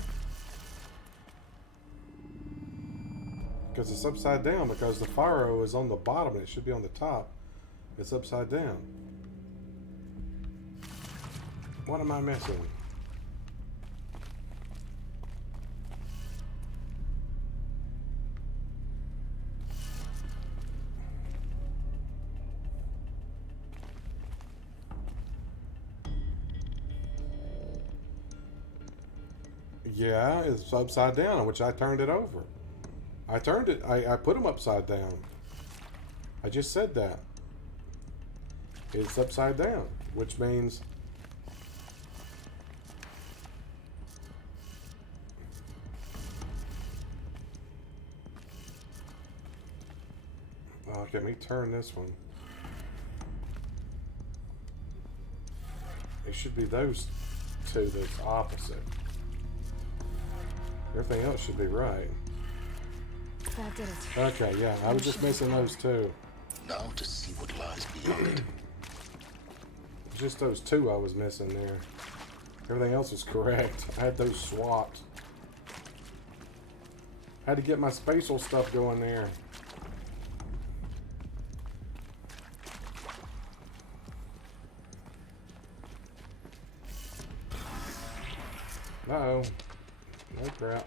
Because it's upside down, because the fire arrow is on the bottom and it should be on the top. It's upside down. What am I missing? Yeah, it's upside down, which I turned it over. I turned it, I put them upside down. I just said that. It's upside down, which means okay, let me turn this one. It should be those two that's opposite. Everything else should be right. That did it. Okay, yeah, I was just missing those two. Now to see what lies beyond it. Just those two I was missing there. Everything else was correct. I had those swapped. I had to get my spatial stuff going there. Uh-oh. No crap.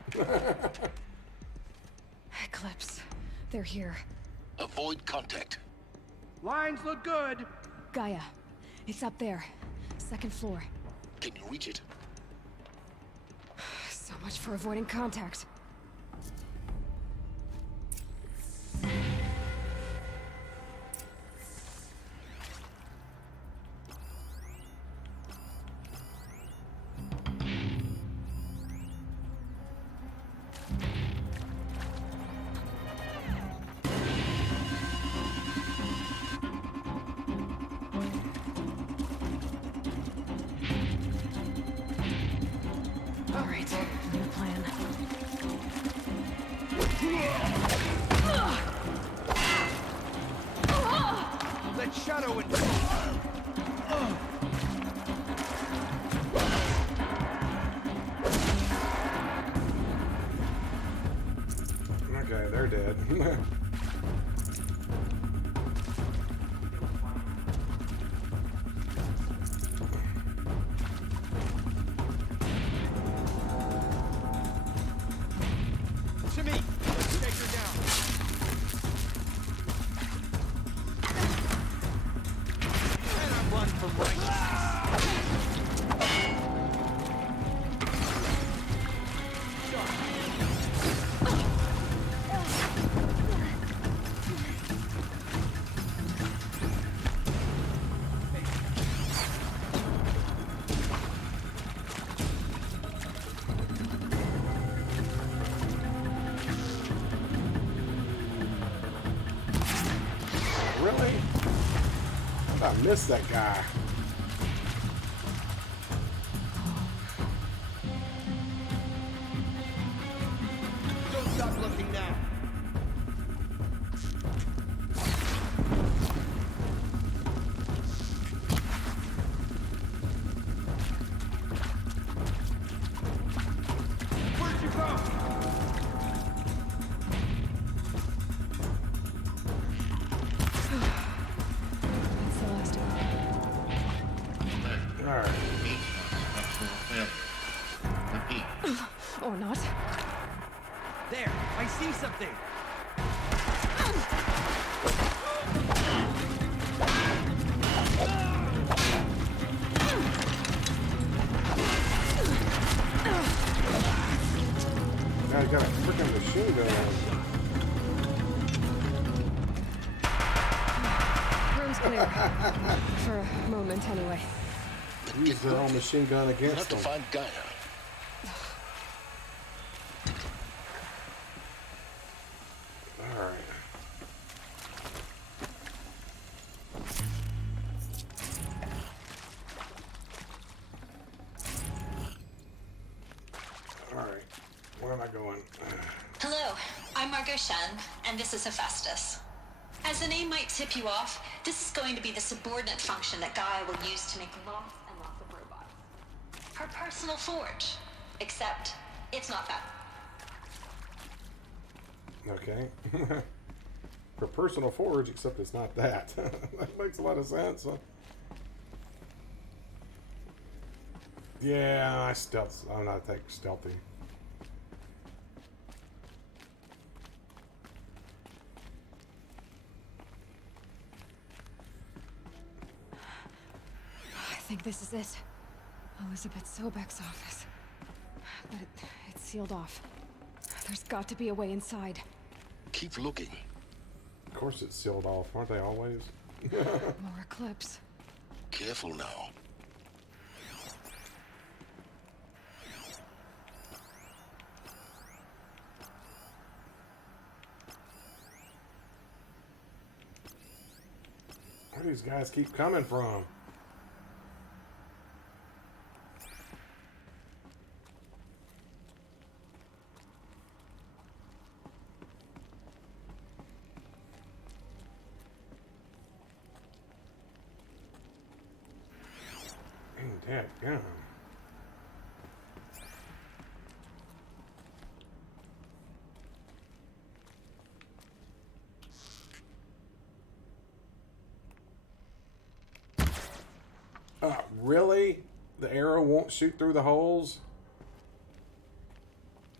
Eclipse. They're here. Avoid contact. Lines look good. Gaia. It's up there. Second floor. Can you reach it? So much for avoiding contact. Okay, they're dead. To me. Let's take her down. And I run from righteousness. Really? I missed that guy. Don't stop looking now. Where'd you go? That's the last of All right. them. Or not. There, I see something. Guy's got a freaking machine gun on. Room's clear. For a moment, anyway. Use their own machine gun We'll have against to them. find Gaia. All right. All right. Where am I going? Hello, I'm Margot Shen, and this is Hephaestus. As the name might tip you off, this is going to be the subordinate function that Gaia will use to make lots and lots of robots. Her personal forge. Except, it's not that. Okay. For personal forge, except it's not that. That makes a lot of sense. Huh? Yeah, I'm not that stealthy. I think this is it. Elizabeth Sobek's office. But it's sealed off. There's got to be a way inside. Keep looking. Of course it's sealed off, aren't they always? More Eclipse. Careful now. Where do these guys keep coming from? Yeah. Really? The arrow won't shoot through the holes?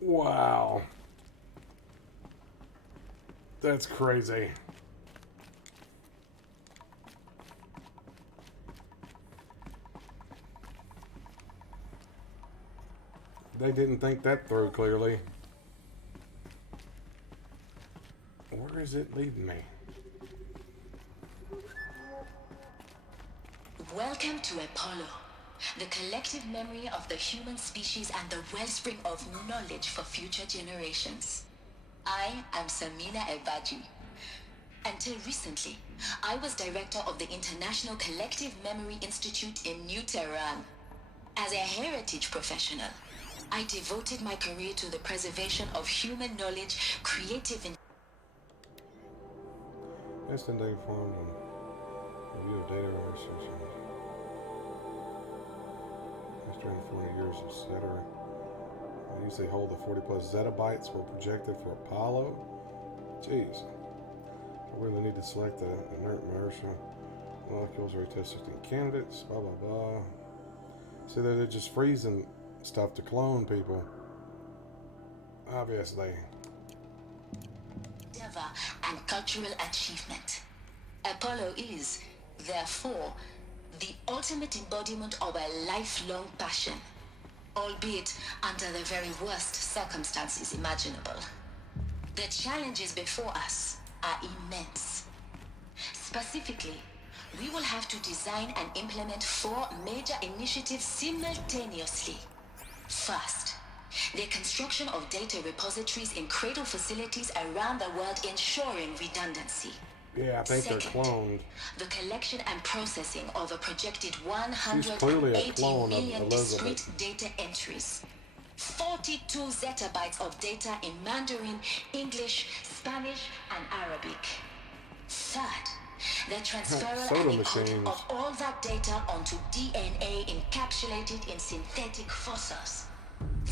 Wow. That's crazy. They didn't think that through clearly. Where is it leading me? Welcome to Apollo, the collective memory of the human species and the wellspring of knowledge for future generations. I am Samina Ebaji. Until recently, I was director of the International Collective Memory Institute in New Tehran. As a heritage professional, I devoted my career to the preservation of human knowledge, creative and Yesterday formed and review of data research. After 40 years, etc. I usually hold the 40 plus zettabytes were projected for Apollo. Jeez. I really need to select the inert inertia molecules or test 16 candidates, blah, blah, blah. See, they're just freezing stuff to clone people. Obviously. endeavor and cultural achievement. Apollo is, therefore, the ultimate embodiment of a lifelong passion, albeit under the very worst circumstances imaginable. The challenges before us are immense. Specifically, we will have to design and implement 4 major initiatives simultaneously. First, the construction of data repositories in cradle facilities around the world, ensuring redundancy. Yeah, I think Second, they're cloned. the collection and processing of a projected She's clearly a 180 clone of million Elizabeth. discrete data entries. 42 zettabytes of data in Mandarin, English, Spanish, and Arabic. Third, the transferal Soda and encoding machines. of all that data onto DNA encapsulated in synthetic fossils.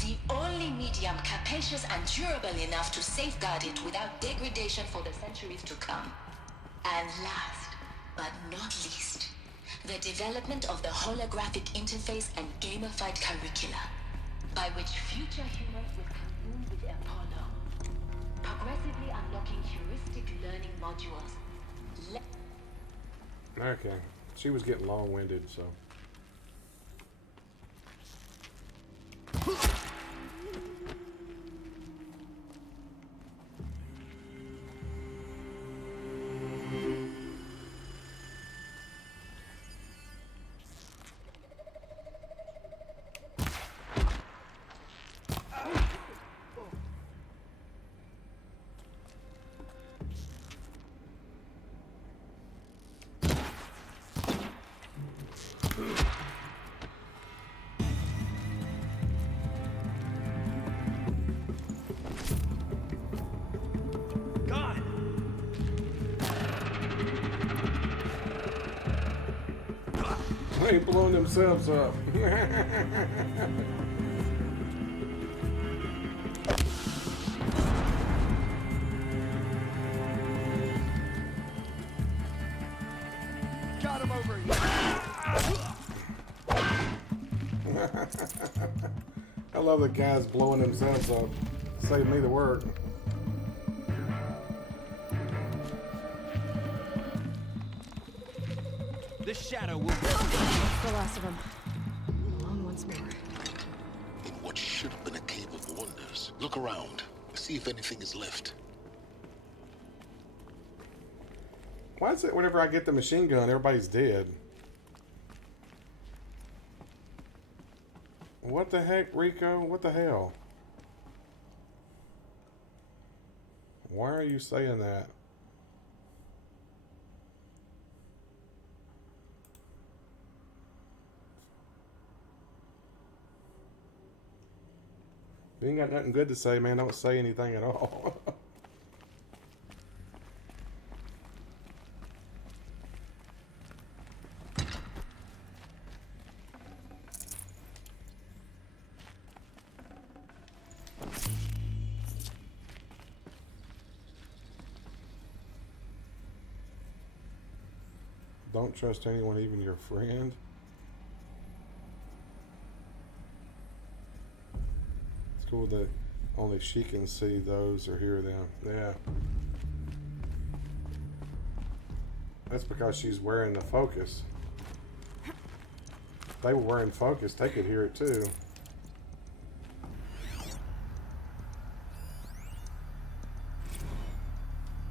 The only medium capacious and durable enough to safeguard it without degradation for the centuries to come. And last, but not least, the development of the holographic interface and gamified curricula, by which future humans will commune with Apollo, progressively unlocking heuristic learning modules. Okay. She was getting long-winded, so. God! They ain't blowing themselves up. Got him over here! I love the guys blowing themselves up. Save me the work. The shadow will... The last of them. Alone once more. In what should have been a cave of wonders. Look around. See if anything is left. Why is it whenever I get the machine gun, everybody's dead? What the heck, Rico? What the hell? Why are you saying that? You ain't got nothing good to say, man. Don't say anything at all. Don't trust anyone, even your friend. It's cool that only she can see those or hear them. Yeah. That's because she's wearing the focus. If they were wearing focus, they could hear it too.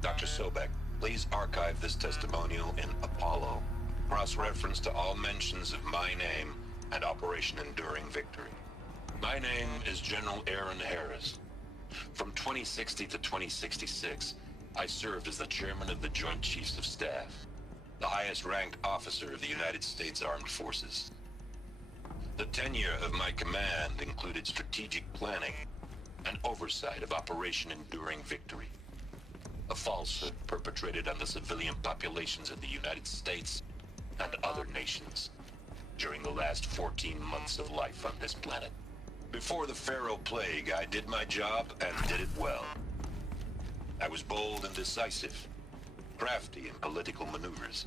Dr. Sobek, please archive this testimonial in Apollo. Cross-reference to all mentions of my name and Operation Enduring Victory. My name is General Aaron Harris. From 2060 to 2066, I served as the chairman of the Joint Chiefs of Staff, the highest-ranked officer of the United States Armed Forces. The tenure of my command included strategic planning and oversight of Operation Enduring Victory, a falsehood perpetrated on the civilian populations of the United States and other nations during the last 14 months of life on this planet. Before the Pharaoh Plague, I did my job and did it well. I was bold and decisive, crafty in political maneuvers.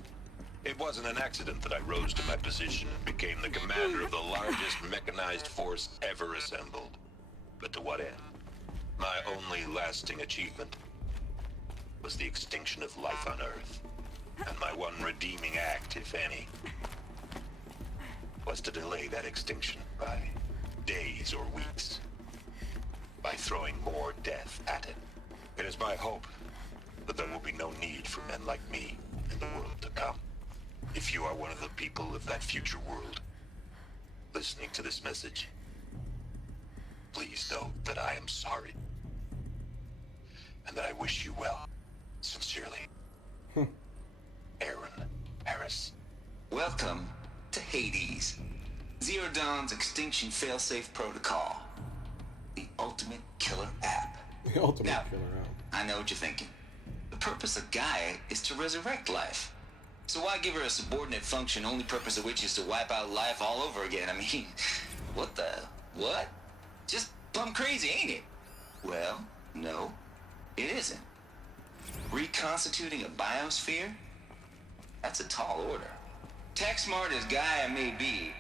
It wasn't an accident that I rose to my position and became the commander of the largest mechanized force ever assembled. But to what end? My only lasting achievement was the extinction of life on Earth. And my one redeeming act, if any, was to delay that extinction by days or weeks, by throwing more death at it. It is my hope that there will be no need for men like me in the world to come. If you are one of the people of that future world listening to this message, please know that I am sorry and that I wish you well. Sincerely, Aaron Harris. Welcome to Hades. Zero Dawn's Extinction Failsafe Protocol. The ultimate killer app. The ultimate now, killer app. I know what you're thinking. The purpose of Gaia is to resurrect life. So why give her a subordinate function, only purpose of which is to wipe out life all over again? I mean, what the... what? Just plumb crazy, ain't it? Well, no, it isn't. Reconstituting a biosphere? That's a tall order. Tech smart as Gaia may be,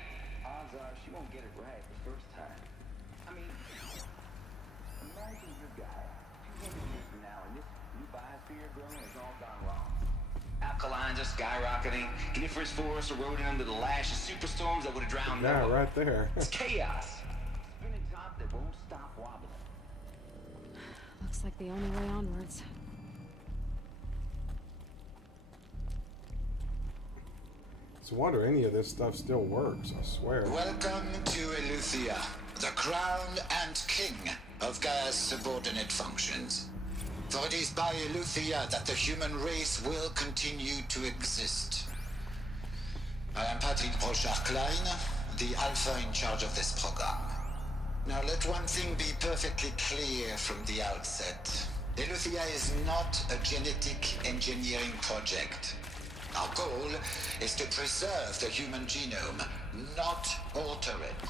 odds are she won't get it right the first time. I mean, imagine your Gaia 200 years from now and this new biosphere growing has all gone wrong. Alkalines are skyrocketing, coniferous forests eroding under the lash of superstorms that would have drowned Yeah, Noah. right there. It's chaos. Spinning top that won't stop wobbling. Looks like the only way onwards. It's a wonder any of this stuff still works, I swear. Welcome to Eleuthia, the crown and king of Gaia's subordinate functions. For it is by Eleuthia that the human race will continue to exist. I am Petreak Klein, the Alpha in charge of this program. Now let one thing be perfectly clear from the outset. Eleuthia is not a genetic engineering project. Our goal is to preserve the human genome, not alter it.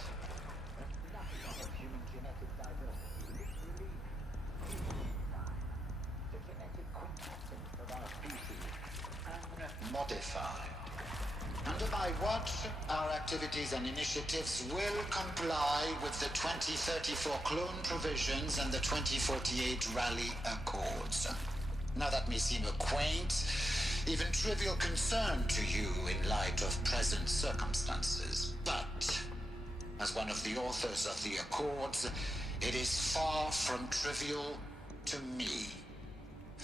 Modified. Under my watch, our activities and initiatives will comply with the 2034 clone provisions and the 2048 Rally Accords. Now that may seem a quaint, even trivial concern to you in light of present circumstances, but as one of the authors of the Accords, it is far from trivial to me.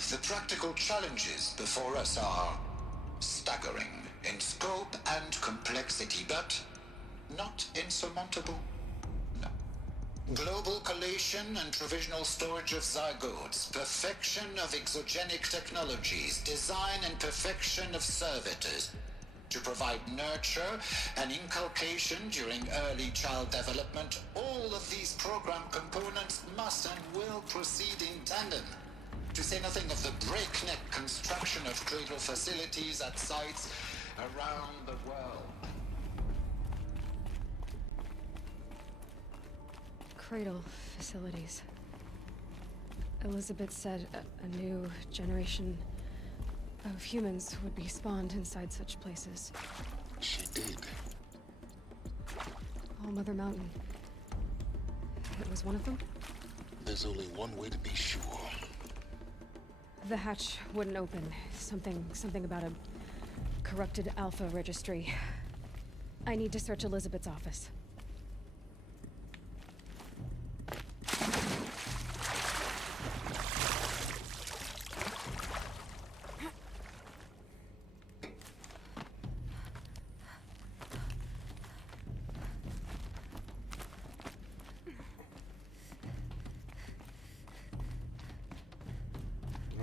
The practical challenges before us are staggering in scope and complexity, but not insurmountable. No. Global collation and provisional storage of zygotes, perfection of exogenic technologies, design and perfection of servitors, to provide nurture and inculcation during early child development. All of these program components must and will proceed in tandem. To say nothing of the breakneck construction of cradle facilities at sites around the world. Cradle facilities. Elizabeth said a new generation of humans would be spawned inside such places. She did. All Mother Mountain. It was one of them? There's only one way to be sure. The hatch wouldn't open. Something about a corrupted Alpha registry. I need to search Elizabeth's office.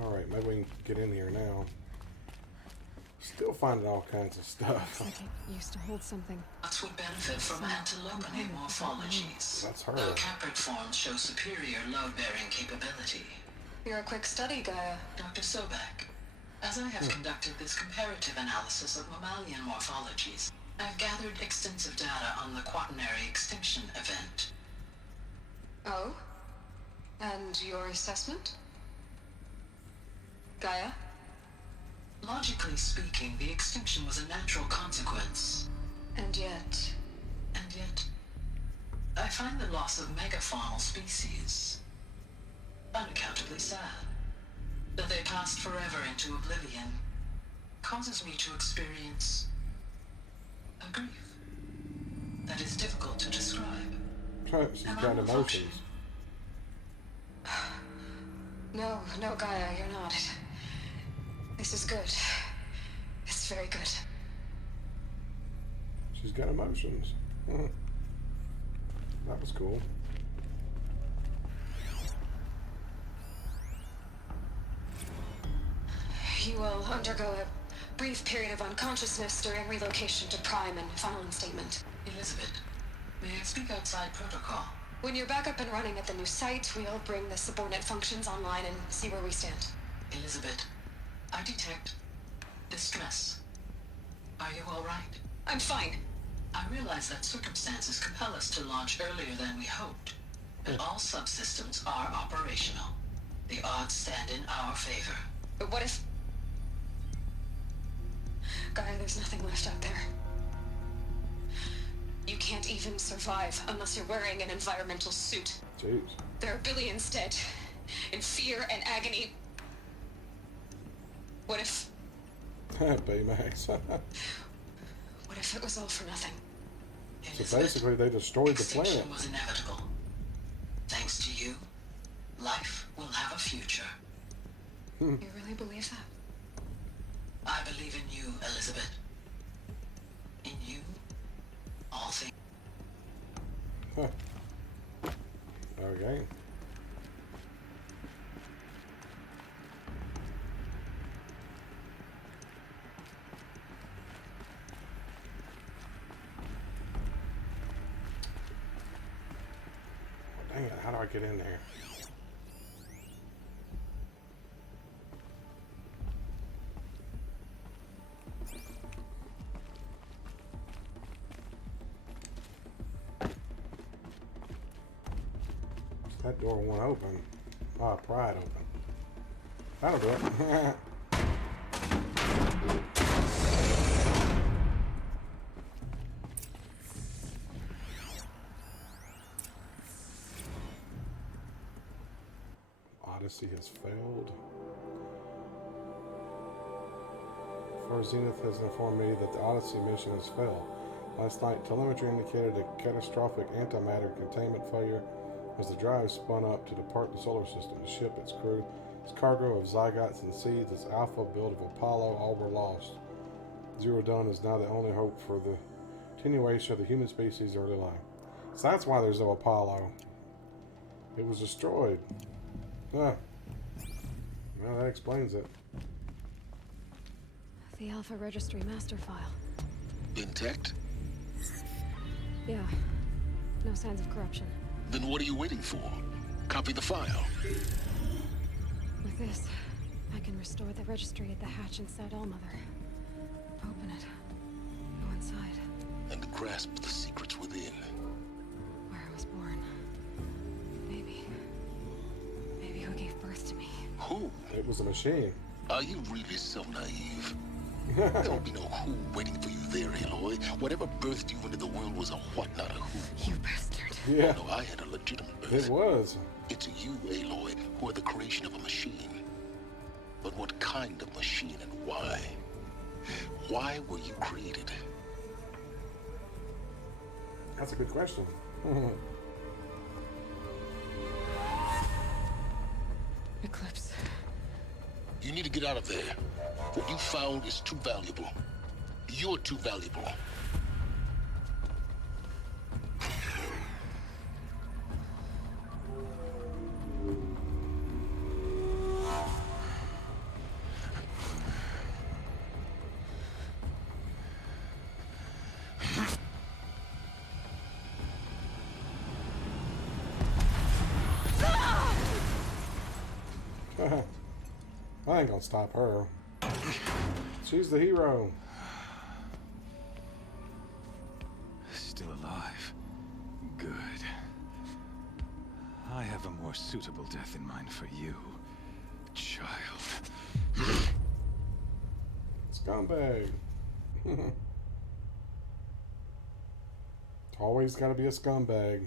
Alright, maybe we can get in here now. Still finding all kinds of stuff. Looks like it used to hold something. Nuts would benefit from antilopine morphologies. That's her. Though caprid forms show superior load-bearing capability. You're a quick study, Gaia. Dr. Sobek, as I have conducted this comparative analysis of mammalian morphologies, I've gathered extensive data on the quaternary extinction event. Oh? And your assessment? Gaia? Logically speaking, the extinction was a natural consequence. And yet, I find the loss of megafaunal species unaccountably sad. That they passed forever into oblivion causes me to experience a grief that is difficult to describe. She's got emotions. No, Gaia, you're not. This is good. It's very good. She's got emotions. That was cool. You will undergo a brief period of unconsciousness during relocation to Prime and final statement. Elizabeth, may I speak outside protocol? When you're back up and running at the new site, we'll bring the subordinate functions online and see where we stand. Elizabeth, I detect distress. Are you all right? I'm fine. I realize that circumstances compel us to launch earlier than we hoped, but all subsystems are operational. The odds stand in our favor. But what if... Gaia, there's nothing left out there. You can't even survive unless you're wearing an environmental suit. Jeez. There are billions dead, in fear and agony. What if... Baymax. What if it was all for nothing? So basically they destroyed the planet. Extinction was inevitable. Thanks to you, life will have a future. You really believe that? I believe in you, Elizabeth. In you, all things. Huh. Okay. Dang it, how do I get in there? That door won't open. Ah, pry it open. That'll do it. Odyssey has failed. First Zenith has informed me that the Odyssey mission has failed. Last night, telemetry indicated a catastrophic antimatter containment failure as the drive spun up to depart the solar system. The ship, its crew, its cargo of zygotes and seeds, its alpha build of Apollo, all were lost. Zero Dawn is now the only hope for the continuation of the human species' early life. So that's why there's no Apollo. It was destroyed. Well, that explains it. The Alpha Registry master file. Intact? Yeah. No signs of corruption. Then what are you waiting for? Copy the file. With this, I can restore the registry at the hatch inside Allmother. Open it. Go inside. And grasp the secrets within. Where I was born. Maybe who gave birth to me. Who? It was a machine. Are you really so naive? There will be no who waiting for you there, Aloy. Whatever birthed you into the world was a what, not a who. You bastard. Yeah. Oh, no, I had a legitimate birth. It was. It's you, Aloy, who are the creation of a machine. But what kind of machine and why? Why were you created? That's a good question. Eclipse. You need to get out of there. What you found is too valuable. You're too valuable. I ain't gonna stop her. She's the hero. Still alive. Good. I have a more suitable death in mind for you, child. Scumbag. Always gotta be a scumbag.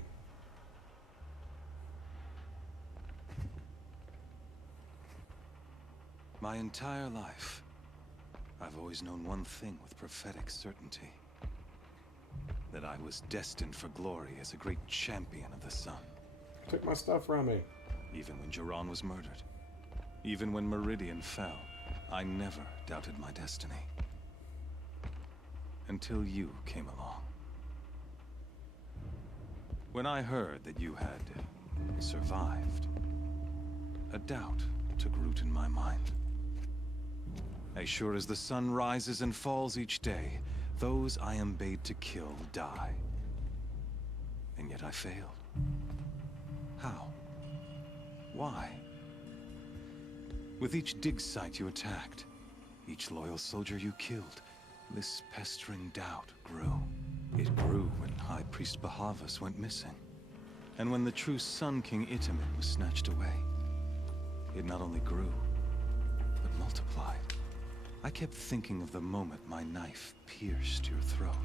My entire life, I've always known one thing with prophetic certainty. That I was destined for glory as a great champion of the sun. Took my stuff from me. Even when Jiran was murdered. Even when Meridian fell, I never doubted my destiny. Until you came along. When I heard that you had survived, a doubt took root in my mind. As sure as the sun rises and falls each day, those I am bade to kill die. And yet I failed. How? Why? With each dig site you attacked, each loyal soldier you killed, this pestering doubt grew. It grew when High Priest Bahavas went missing. And when the true Sun King Itamen was snatched away. It not only grew, but multiplied. I kept thinking of the moment my knife pierced your throat.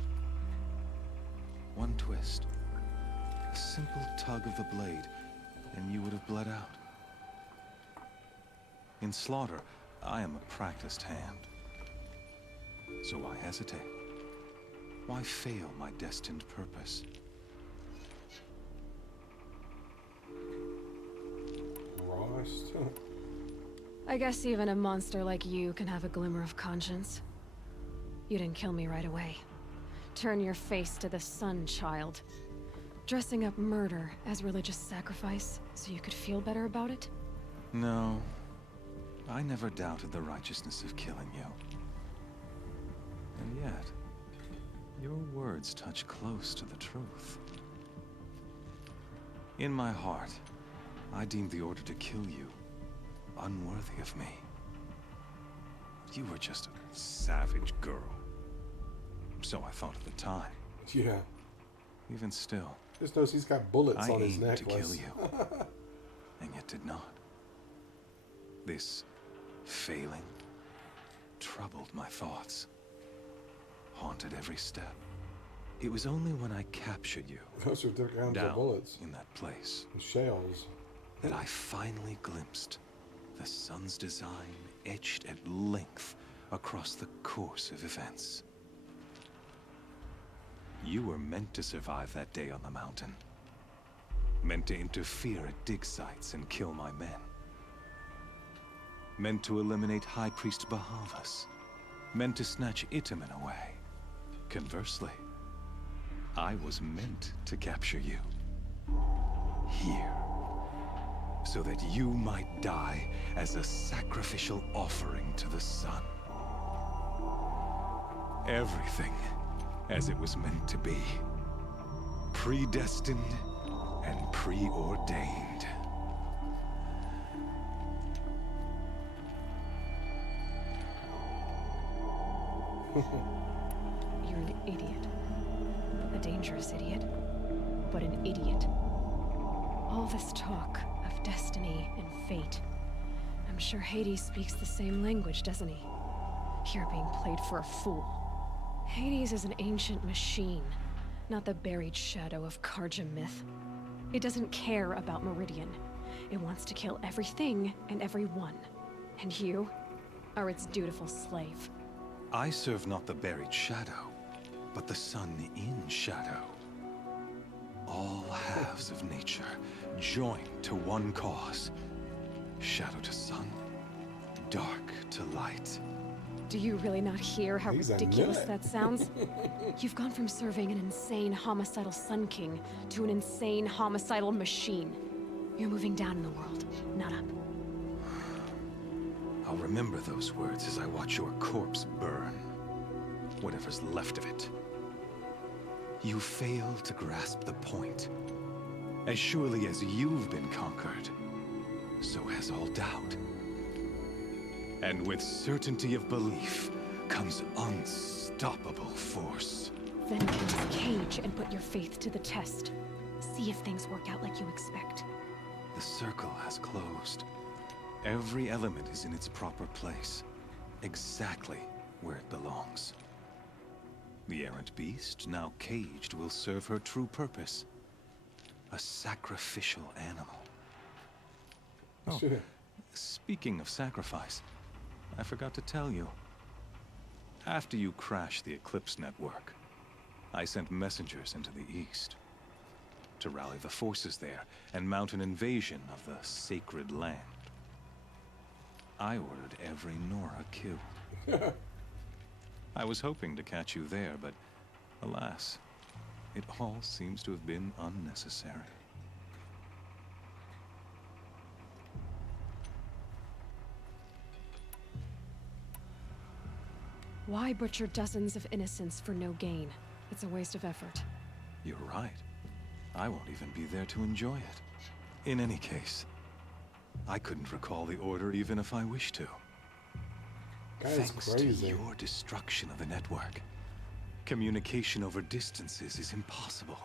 One twist, a simple tug of the blade, and you would have bled out. In slaughter, I am a practiced hand. So why hesitate? Why fail my destined purpose? Rost. I guess even a monster like you can have a glimmer of conscience. You didn't kill me right away. Turn your face to the sun, child. Dressing up murder as religious sacrifice so you could feel better about it? No. I never doubted the righteousness of killing you. And yet, your words touch close to the truth. In my heart, I deemed the order to kill you unworthy of me. You were just a savage girl. So I thought at the time. Yeah. Even still. Just knows he's got bullets on his I aimed to necklace. kill you, and yet did not. This failing troubled my thoughts, haunted every step. It was only when I captured you, Those are different kinds of down bullets. in that place, The shells. that I finally glimpsed the sun's design etched at length across the course of events. You were meant to survive that day on the mountain. Meant to interfere at dig sites and kill my men. Meant to eliminate High Priest Bahavas. Meant to snatch Itamen away. Conversely, I was meant to capture you. Here. So that you might die as a sacrificial offering to the sun. Everything as it was meant to be. Predestined and preordained. You're an idiot. A dangerous idiot. But an idiot. All this talk of destiny and fate. I'm sure Hades speaks the same language, doesn't he? You're being played for a fool. Hades is an ancient machine, not the buried shadow of Karja myth. It doesn't care about Meridian. It wants to kill everything and everyone. And you are its dutiful slave. I serve not the buried shadow, but the sun in shadow. All halves of nature joined to one cause. Shadow to sun, dark to light. Do you really not hear how ridiculous that sounds? You've gone from serving an insane homicidal Sun King to an insane homicidal machine. You're moving down in the world, not up. I'll remember those words as I watch your corpse burn. Whatever's left of it. You fail to grasp the point. As surely as you've been conquered, so has all doubt. And with certainty of belief comes unstoppable force. Then cage and put your faith to the test. See if things work out like you expect. The circle has closed. Every element is in its proper place, exactly where it belongs. The errant beast, now caged, will serve her true purpose. A sacrificial animal. Oh, speaking of sacrifice, I forgot to tell you. After you crashed the Eclipse network, I sent messengers into the east to rally the forces there and mount an invasion of the sacred land. I ordered every Nora killed. I was hoping to catch you there, but alas, it all seems to have been unnecessary. Why butcher dozens of innocents for no gain? It's a waste of effort. You're right. I won't even be there to enjoy it. In any case, I couldn't recall the order even if I wished to. Thanks to your destruction of the network, communication over distances is impossible.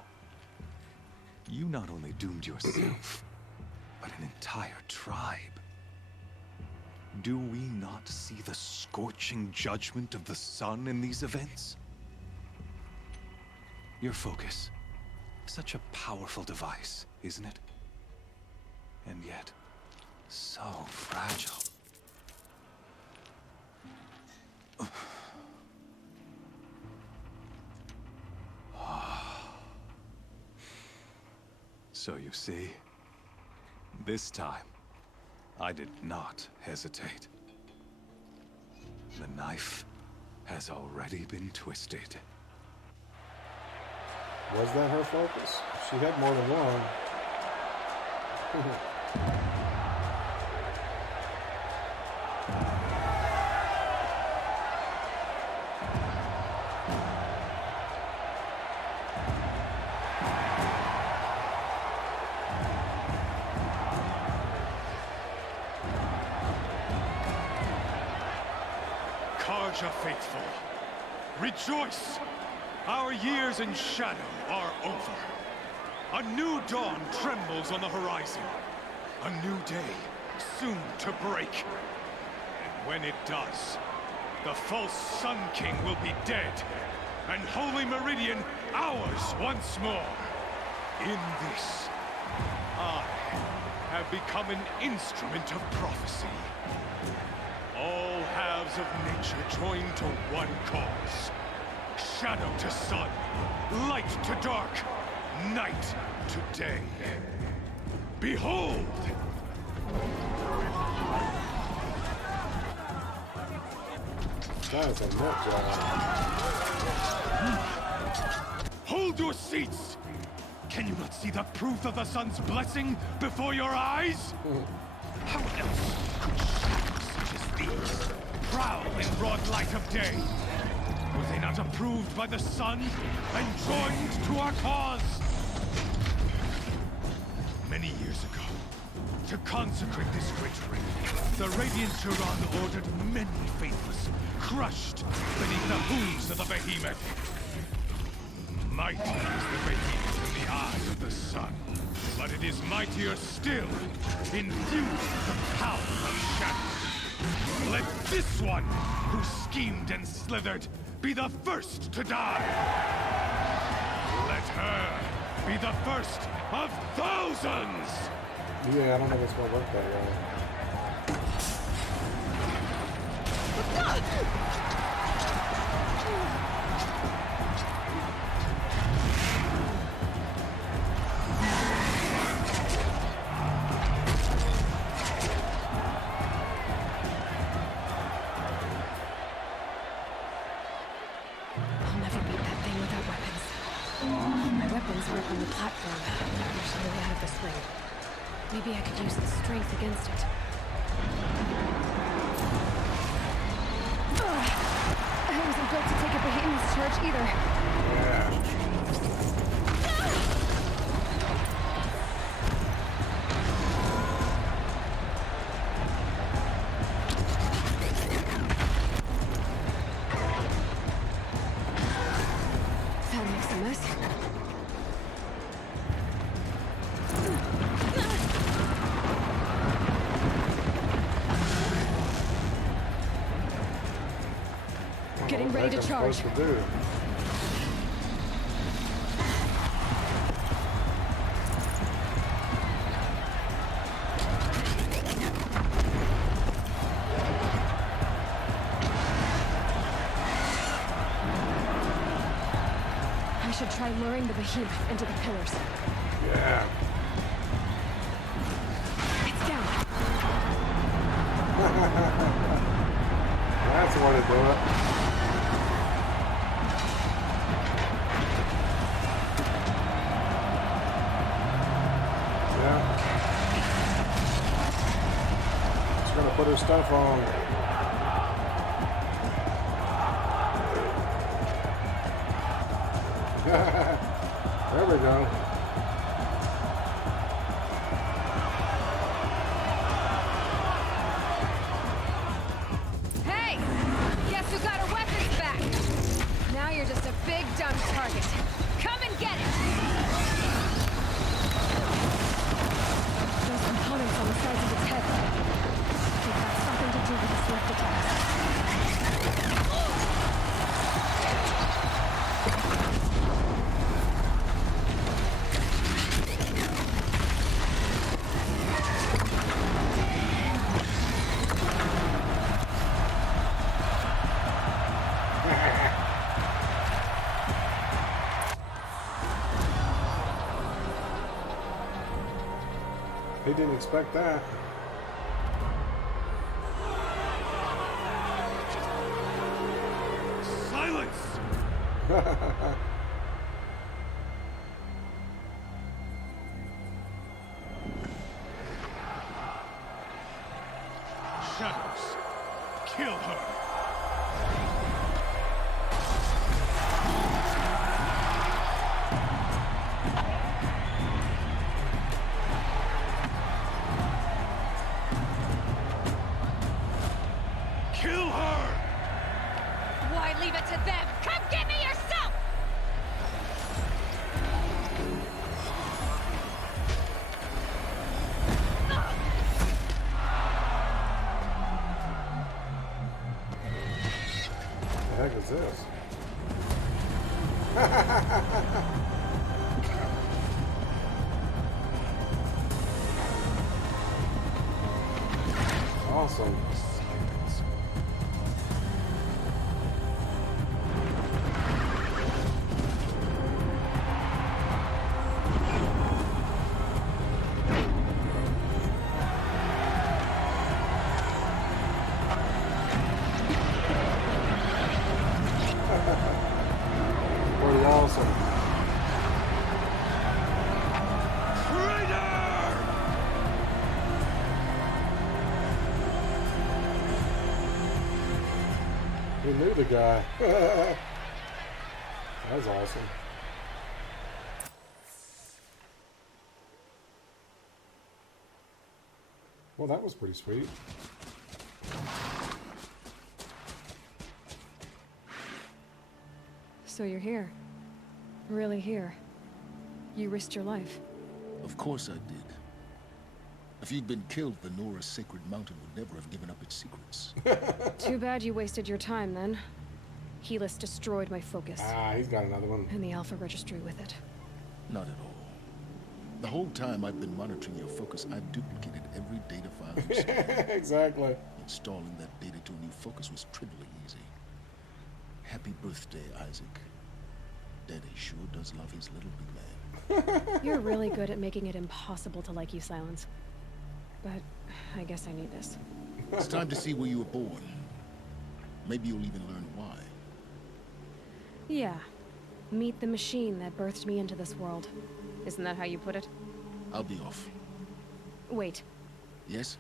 You not only doomed yourself, but an entire tribe. Do we not see the scorching judgment of the sun in these events? Your focus, such a powerful device, isn't it? And yet, so fragile. So you see, this time, I did not hesitate. The knife has already been twisted. Was that her focus? She had more than one. Karja faithful, rejoice! Our years in shadow are over. A new dawn trembles on the horizon. A new day soon to break. And when it does, the false Sun King will be dead, and Holy Meridian ours once more. In this, I have become an instrument of prophecy. All halves of nature joined to one cause. Shadow to sun, light to dark, night to day. Behold! That is a nut job. Hold your seats! Can you not see the proof of the sun's blessing before your eyes? How else could shadows such as these prowl in broad light of day? Were they not approved by the sun and joined to our cause? Many years ago, to consecrate this great ring, the Radiant Turan ordered many faithless crushed beneath the hooves of the behemoth. Mighty is the radiance in the eyes of the sun, but it is mightier still, infused with the power of shadow. Let this one, who schemed and slithered, be the first to die. Let her be the first of thousands! Yeah, I don't know if it's gonna work that well. I'll never beat that thing without weapons. My weapons are up on the platform. They're slowly out of this ring. Maybe I could use the strength against it. I wasn't built to take a behemoth's charge either. Yeah. That makes a mess. Getting ready to charge. To do. I should try luring the behemoth into the pillars. Yeah. It's down. That's the way to do it. Yeah. She's gonna put her stuff on. There we go. Hey! Guess who got her weapons back? Now you're just a big dumb target. Come and get it! Those components on the sides of its head. They've got something to do with its left attacks. He didn't expect that. Silence! Shadows, kill her! Kill her! Why leave it to them? Come get me yourself! What the heck is this? Awesome. Pretty awesome. He knew the guy. That was awesome. Well, that was pretty sweet. So you're here. Really here? You risked your life. Of course I did. If you'd been killed, the Nora's sacred mountain would never have given up its secrets. Too bad you wasted your time, then. Helis destroyed my focus. Ah, he's got another one. And the Alpha Registry with it. Not at all. The whole time I've been monitoring your focus, I've duplicated every data file you stole. Exactly. Installing that data to a new focus was trivially easy. Happy birthday, Isaac. Daddy sure does love his little big man. You're really good at making it impossible to like you, Silence. But I guess I need this. It's time to see where you were born. Maybe you'll even learn why. Yeah. Meet the machine that birthed me into this world. Isn't that how you put it? I'll be off. Wait. Yes?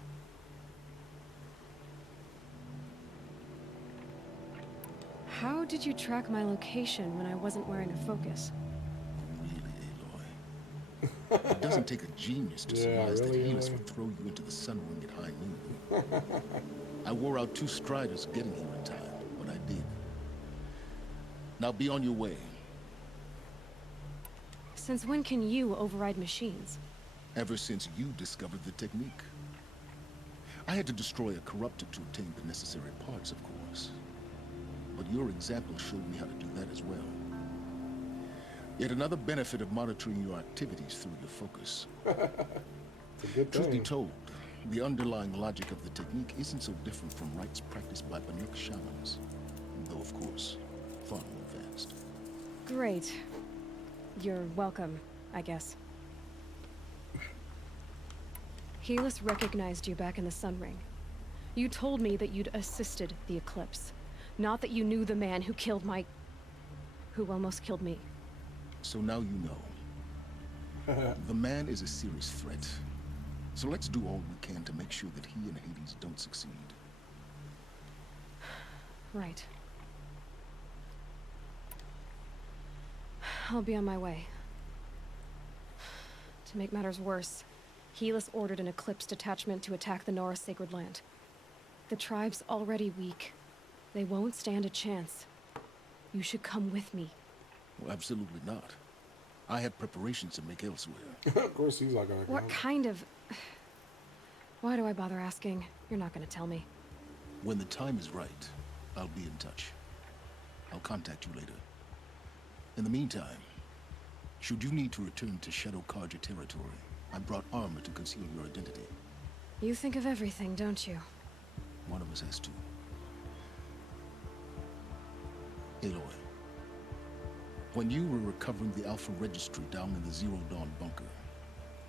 How did you track my location when I wasn't wearing a focus? It doesn't take a genius to surmise that really, Helis would throw you into the sun ring at high noon. I wore out 2 striders getting here in time, but I did. Now be on your way. Since when can you override machines? Ever since you discovered the technique. I had to destroy a corruptor to obtain the necessary parts, of course. But your example showed me how to do that as well. Yet another benefit of monitoring your activities through your focus. It's a good Truth be thing. told, the underlying logic of the technique isn't so different from rites practiced by Banuk shamans. Though, of course, far more advanced. Great. You're welcome, I guess. Helis recognized you back in the Sun Ring. You told me that you'd assisted the Eclipse. Not that you knew the man who killed who almost killed me. So now you know. The man is a serious threat. So let's do all we can to make sure that he and Hades don't succeed. Right. I'll be on my way. To make matters worse, Helis ordered an Eclipse detachment to attack the Nora Sacred Land. The tribe's already weak. They won't stand a chance. You should come with me. Well, absolutely not. I have preparations to make elsewhere. Of course he's not gonna go. What kind of... Why do I bother asking? You're not gonna tell me. When the time is right, I'll be in touch. I'll contact you later. In the meantime, should you need to return to Shadow Karja territory, I brought armor to conceal your identity. You think of everything, don't you? One of us has to. Aloy, when you were recovering the Alpha Registry down in the Zero Dawn bunker,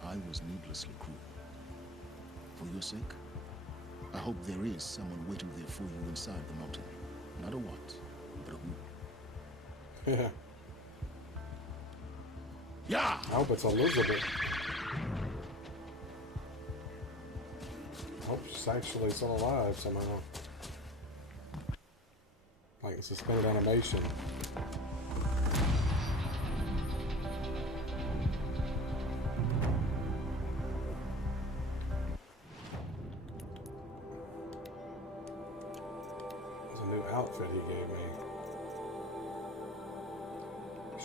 I was needlessly cruel. For your sake, I hope there is someone waiting there for you inside the mountain. Not a what, but a who. Yeah. Yeah! I hope it's Elizabeth. I hope she's actually still alive somehow. Like suspended animation. There's a new outfit he gave me.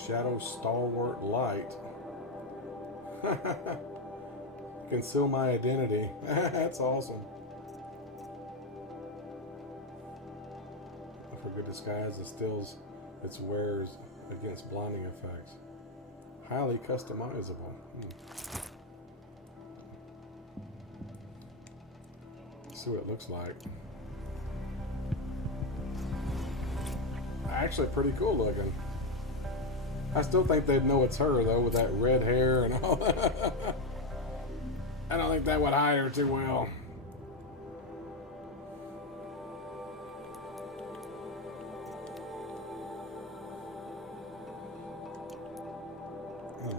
Shadow Stalwart Light. Conceal my identity. That's awesome. For good disguise that stills its wearers against blinding effects. Highly customizable. Let's see what it looks like. Actually pretty cool looking. I still think they'd know it's her though with that red hair and all that. I don't think that would hide her too well.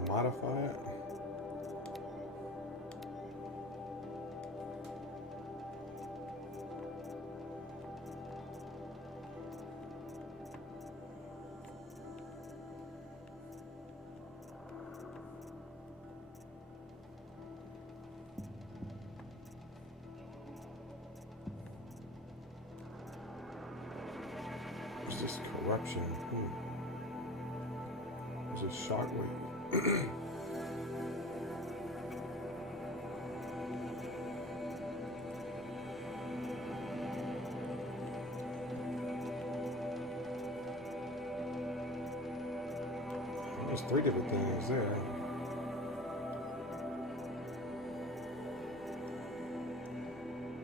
Modify it. It's just corruption. There's a shockwave. There's 3 different things there.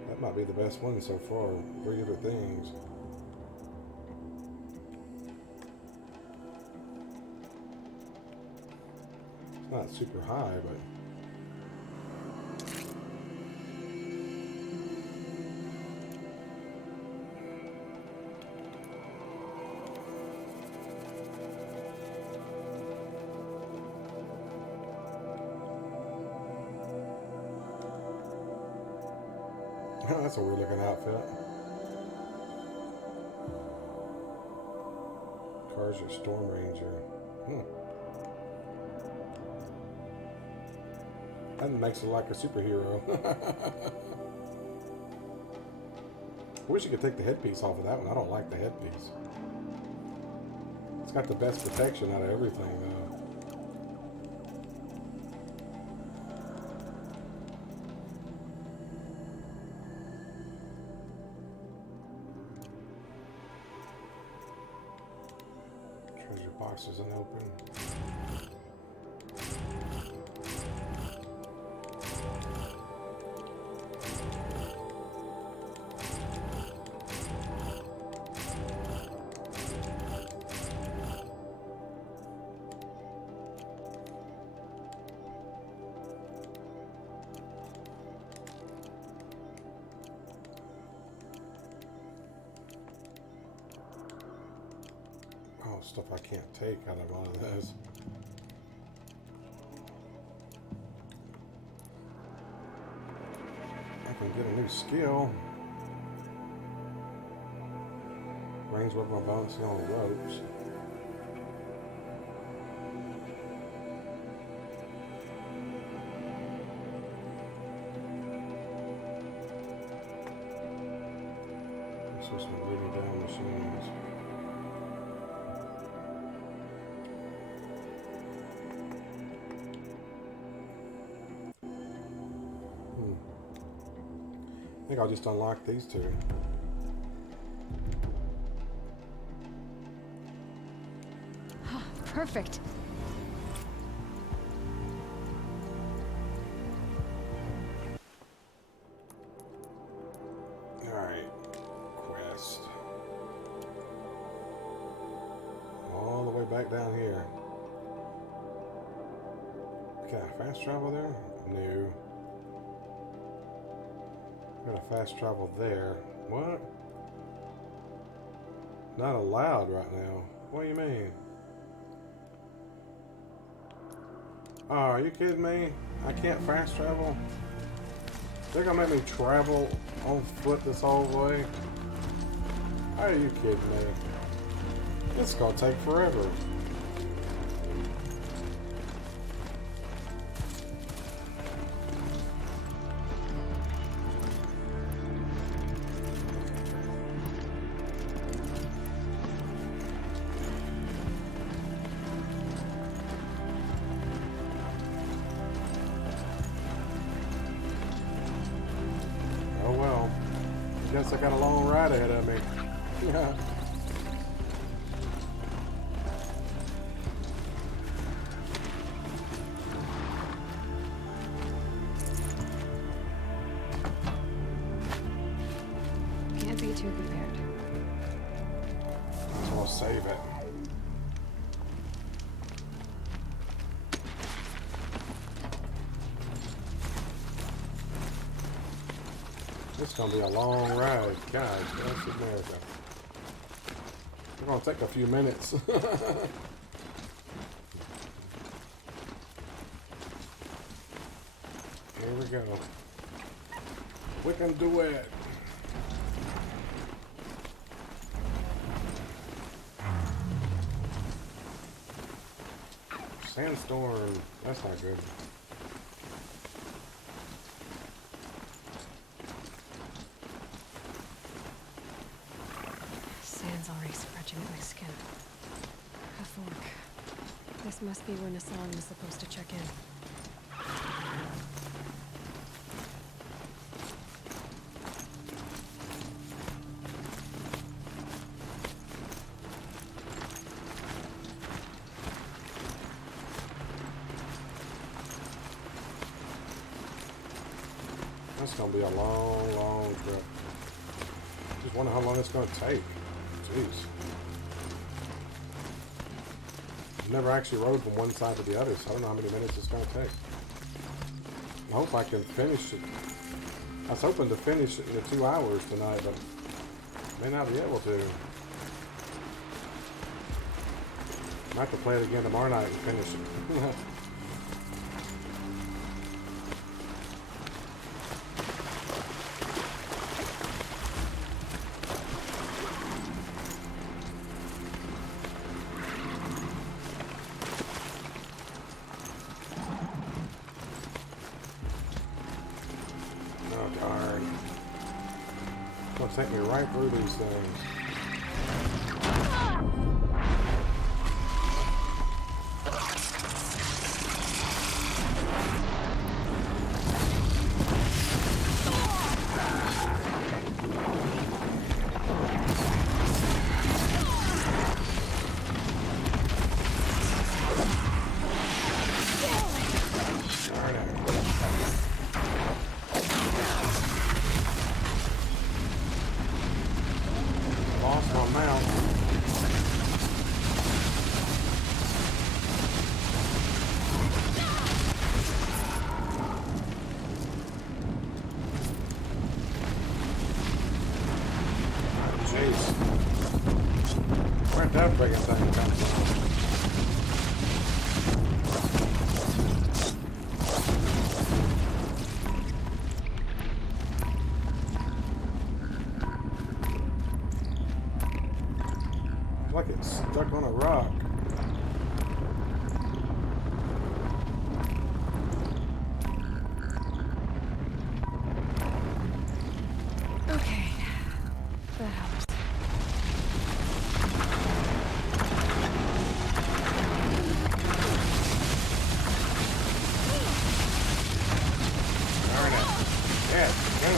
That might be the best one so far. 3 different things. It's not super high, but that's a weird looking outfit. Car's your Storm Ranger. That makes it like a superhero. I wish you could take the headpiece off of that one. I don't like the headpiece. It's got the best protection out of everything, though. Treasure box isn't open. Stuff I can't take out of all of this. I can get a new skill. Range weapon balancing on ropes. This is some reading down machines. I think I'll just unlock these 2. Perfect. Alright. Quest. All the way back down here. Can I fast travel there? No. Got a fast travel there. What? Not allowed right now. What do you mean? Oh, are you kidding me? I can't fast travel? They're gonna make me travel on foot this whole way? Are you kidding me? It's gonna take forever. Guess I got a long ride ahead of me. Yeah. Can't be too prepared. I'm gonna save it. It's gonna be a long ride. God, that's America. It's gonna take a few minutes. Here we go. We can do it. Sandstorm. That's not good. Sand's already scratching at my skin. A fork. This must be where Nassan was supposed to check in. That's gonna be a long, long trip. Just wonder how long it's gonna take. Jeez. I've never actually rode from one side to the other, so I don't know how many minutes it's gonna take. I hope I can finish it. I was hoping to finish it in the 2 hours tonight, but may not be able to. I have to play it again tomorrow night and finish it. Take me right through these things. Where'd that friggin' thing come from? Like it's stuck on a rock. Okay, that helps. Darn it. Yeah, go.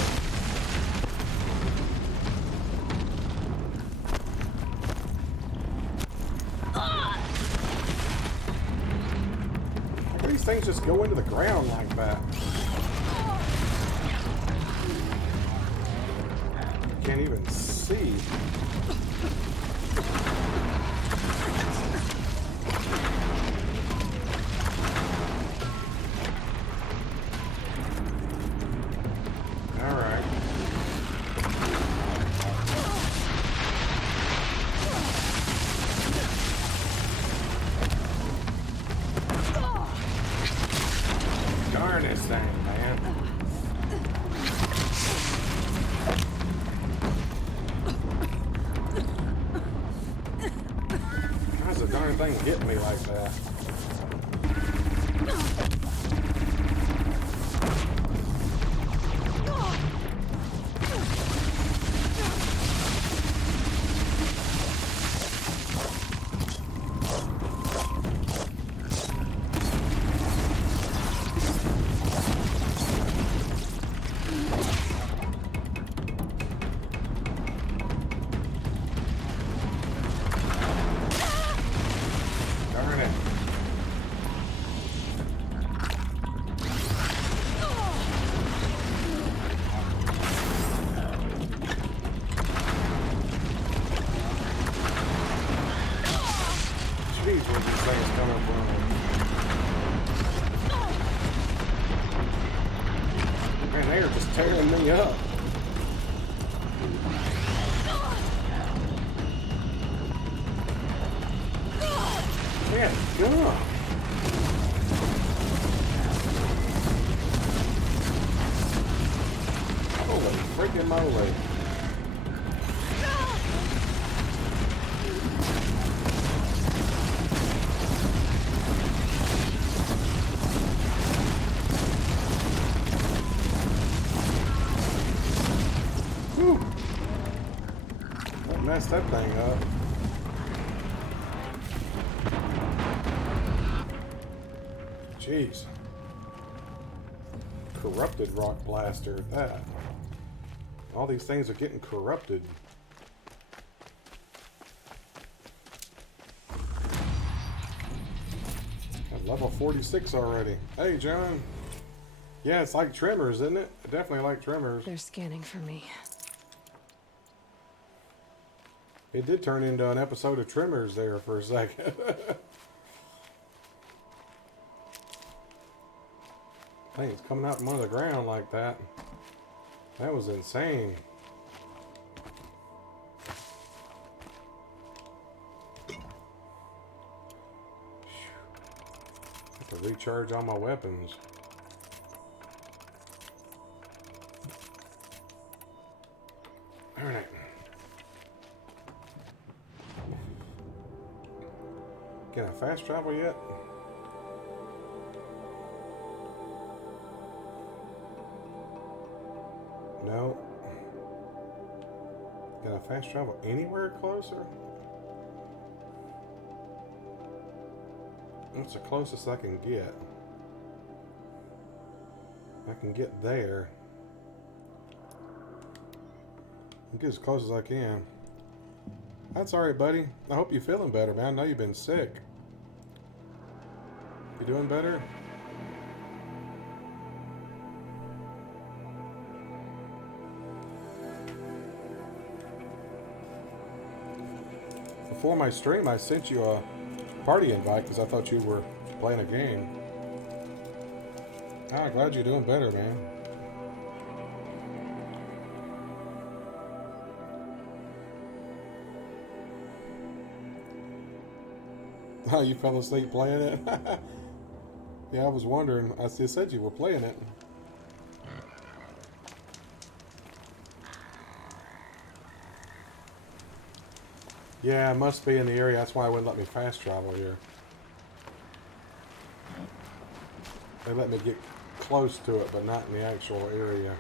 These things just go into the ground like that. I can't even see. All right. Darn this thing, man. How's the darn thing hit me like that? Darn it. Jeez, where these things coming from? Man, they are just tearing me up. Yeah, go. Holy freaking moly. Whew. That messed that thing up. Jeez. Corrupted rock blaster at that. All these things are getting corrupted. At level 46 already. Hey, John. Yeah, it's like Tremors, isn't it? I definitely like Tremors. They're scanning for me. It did turn into an episode of Tremors there for a second. Things coming out from under the ground like that. That was insane. I have to recharge all my weapons. Alright. Can I fast travel yet? No. Can I fast travel anywhere closer? That's the closest I can get. I can get there. I'll get as close as I can. That's alright, buddy. I hope you're feeling better, man. I know you've been sick. You doing better? Before my stream, I sent you a party invite because I thought you were playing a game. Ah, glad you're doing better, man. Oh, you fell asleep playing it? Yeah, I was wondering. I said you were playing it. Yeah, it must be in the area. That's why it wouldn't let me fast travel here. They let me get close to it, but not in the actual area.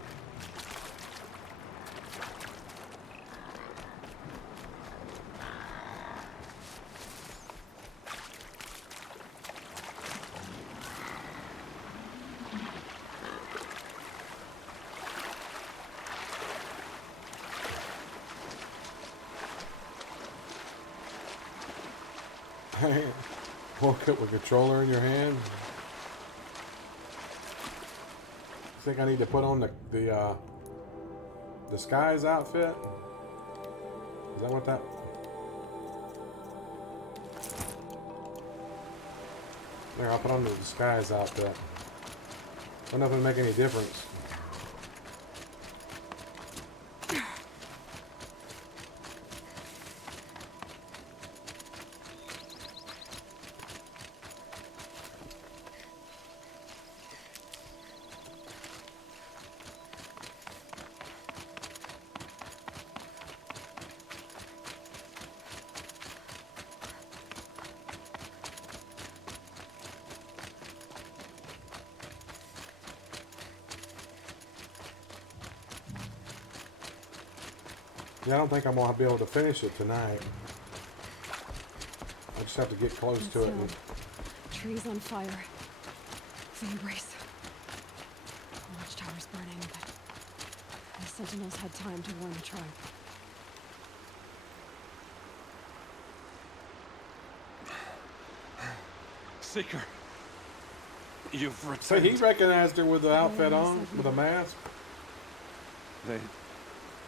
Woke up with a controller in your hand. Think I need to put on the disguise outfit? Is that what that? There, I'll put on the disguise outfit. Don't know if it'll make any difference. Yeah, I don't think I'm going to be able to finish it tonight. I just have to get close to it. Trees on fire. Fan brace. The watchtower's burning, but the sentinels had time to warn the tribe. Seeker. You've returned. So he recognized her with the outfit on, with a mask? They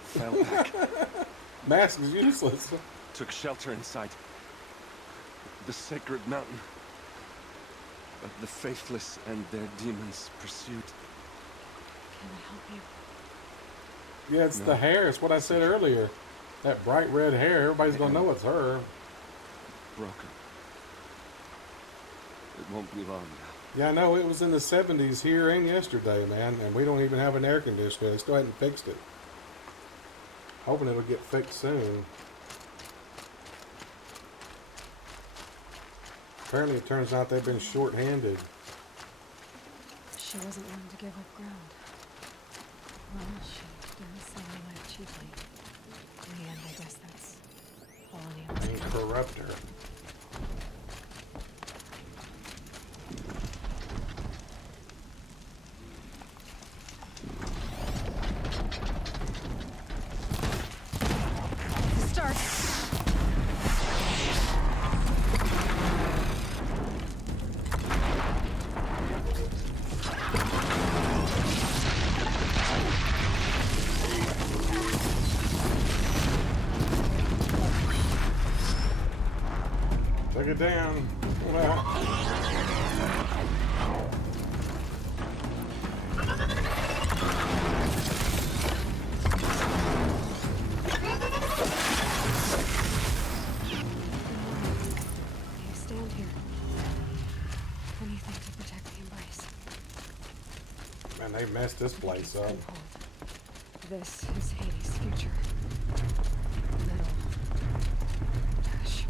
fell back. Mask is useless. Took shelter inside the sacred mountain. But the faithless and their demons pursued. Can I help you? Yeah, it's the hair. It's what I said earlier. That bright red hair. Everybody's going to know it's her. Broken. It won't be long now. Yeah, I know. It was in the 70s here and yesterday, man. And we don't even have an air conditioner. They still hadn't fixed it. Hoping it'll get fixed soon. Apparently it turns out they've been short-handed. She wasn't one to give up ground. Well, she didn't sell her life cheaply. In the end, I guess that's all anyone And corrupt her. Take it down. You stand here. Anything to protect the embrace. Man, they messed this place up. This is Hades' future. Metal. Ash.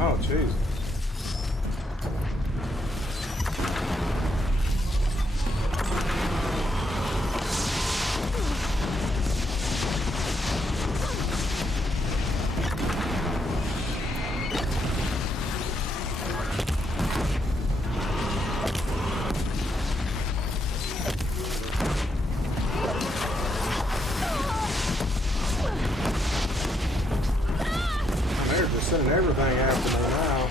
Oh, jeez. They're just sending everything after me now.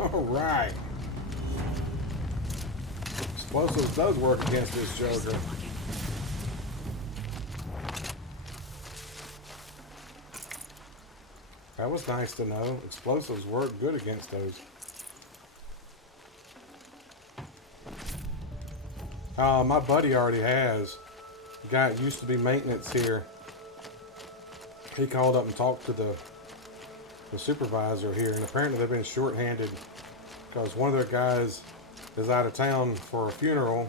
All right. Explosives does work against this Joker. That was nice to know. Explosives work good against those. My buddy already has. The guy that used to be maintenance here. He called up and talked to the supervisor here, and apparently they've been short-handed because one of their guys is out of town for a funeral.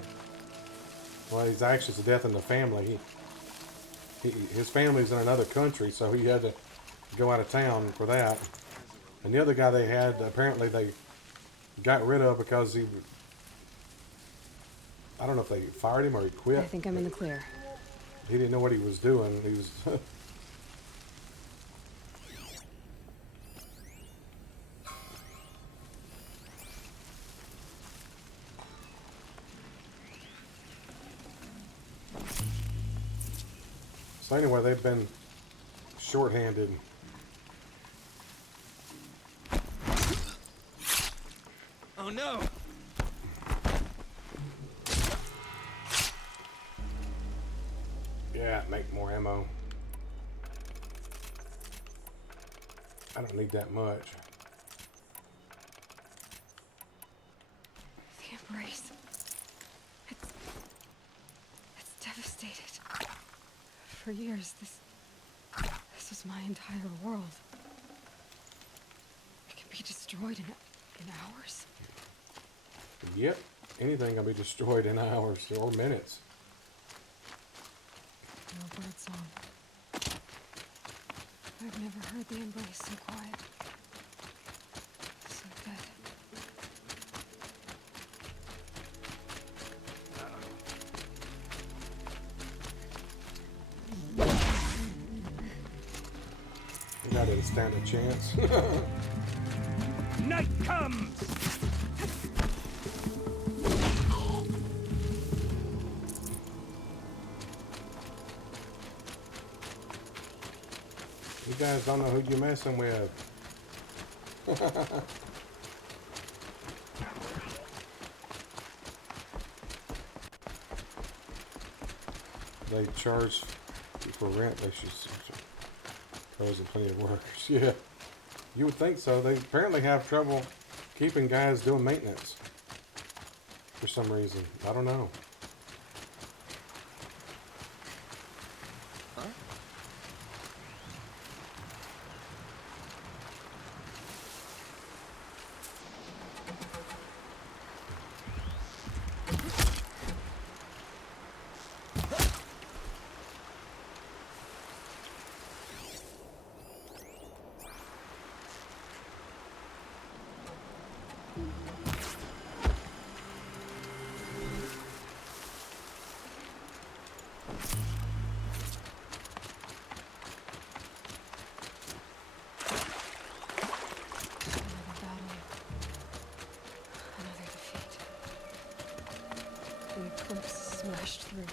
Well, it's the death in the family. His family's in another country, so he had to go out of town for that. And the other guy they had, apparently they got rid of because he, I don't know if they fired him or he quit. I think I'm in the clear. He didn't know what he was doing. He was So anyway, they've been short-handed. Oh no! Yeah, make more ammo. I don't need that much. The embrace. It's devastated. For years, this was my entire world. It can be destroyed in hours. Yep, anything can be destroyed in hours or minutes. No bird song. I've never heard the embrace so quiet. So dead. You didn't stand a chance. Night comes! You guys don't know who you're messing with. They charge for rent. They should pose plenty of workers. Yeah, you would think so. They apparently have trouble keeping guys doing maintenance for some reason. I don't know. The eclipse smashed through.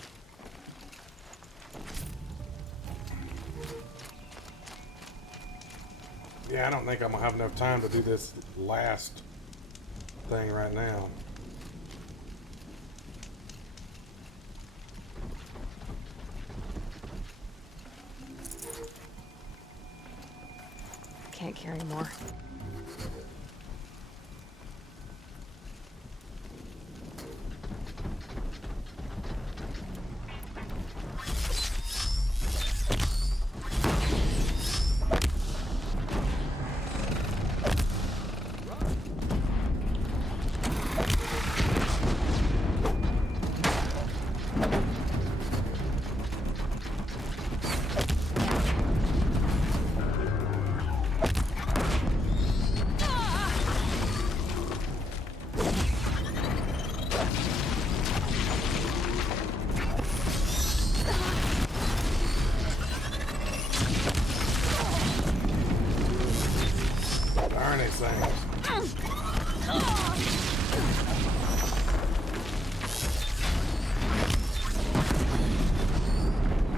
Yeah, I don't think I'm gonna have enough time to do this last thing right now. Can't carry more. Darn it, things.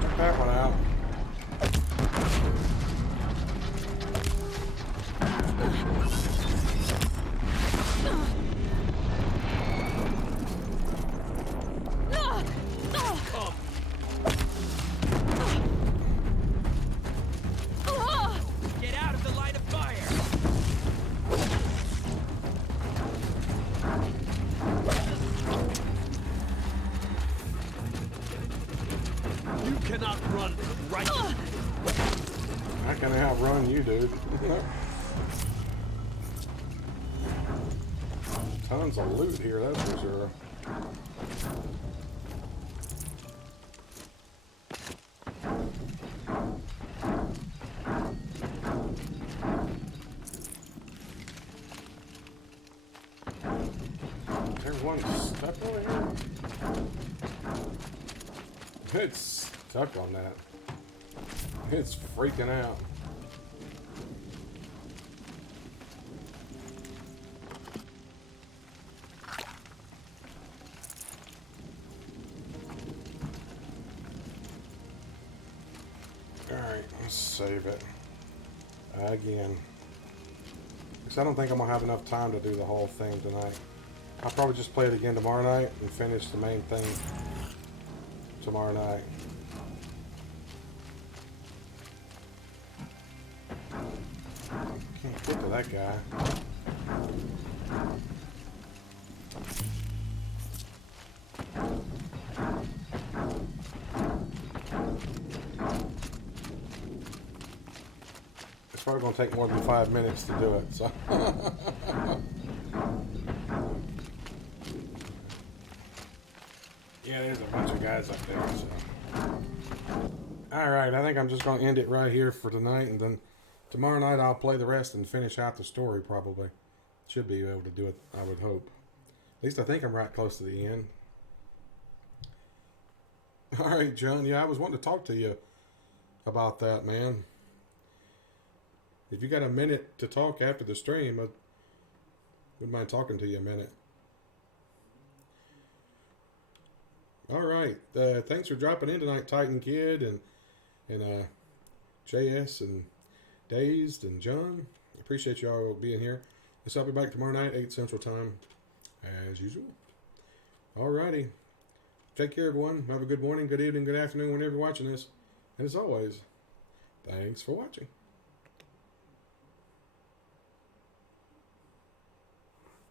Check that one out. Get out of the line of fire! You cannot run right. I can outrun you, dude. Tons of loot here, that's for sure. Is there one stuck over here? It's stuck on that. It's freaking out. Alright, let's save it. Again. Because I don't think I'm going to have enough time to do the whole thing tonight. I'll probably just play it again tomorrow night and finish the main thing tomorrow night. Can't get to that guy. It's probably going to take more than 5 minutes to do it, so. Yeah, there's a bunch of guys up there, so. Alright, I think I'm just going to end it right here for tonight, and then tomorrow night I'll play the rest and finish out the story, probably. Should be able to do it, I would hope. At least I think I'm right close to the end. Alright, John, yeah, I was wanting to talk to you about that, man. If you got a minute to talk after the stream, I wouldn't mind talking to you a minute. Alright, thanks for dropping in tonight, Titan Kid and JS and Dazed, and John. Appreciate y'all being here. Guess I'll be back tomorrow night, 8 Central Time, as usual. Alrighty. Take care, everyone. Have a good morning, good evening, good afternoon, whenever you're watching this. And as always, thanks for watching.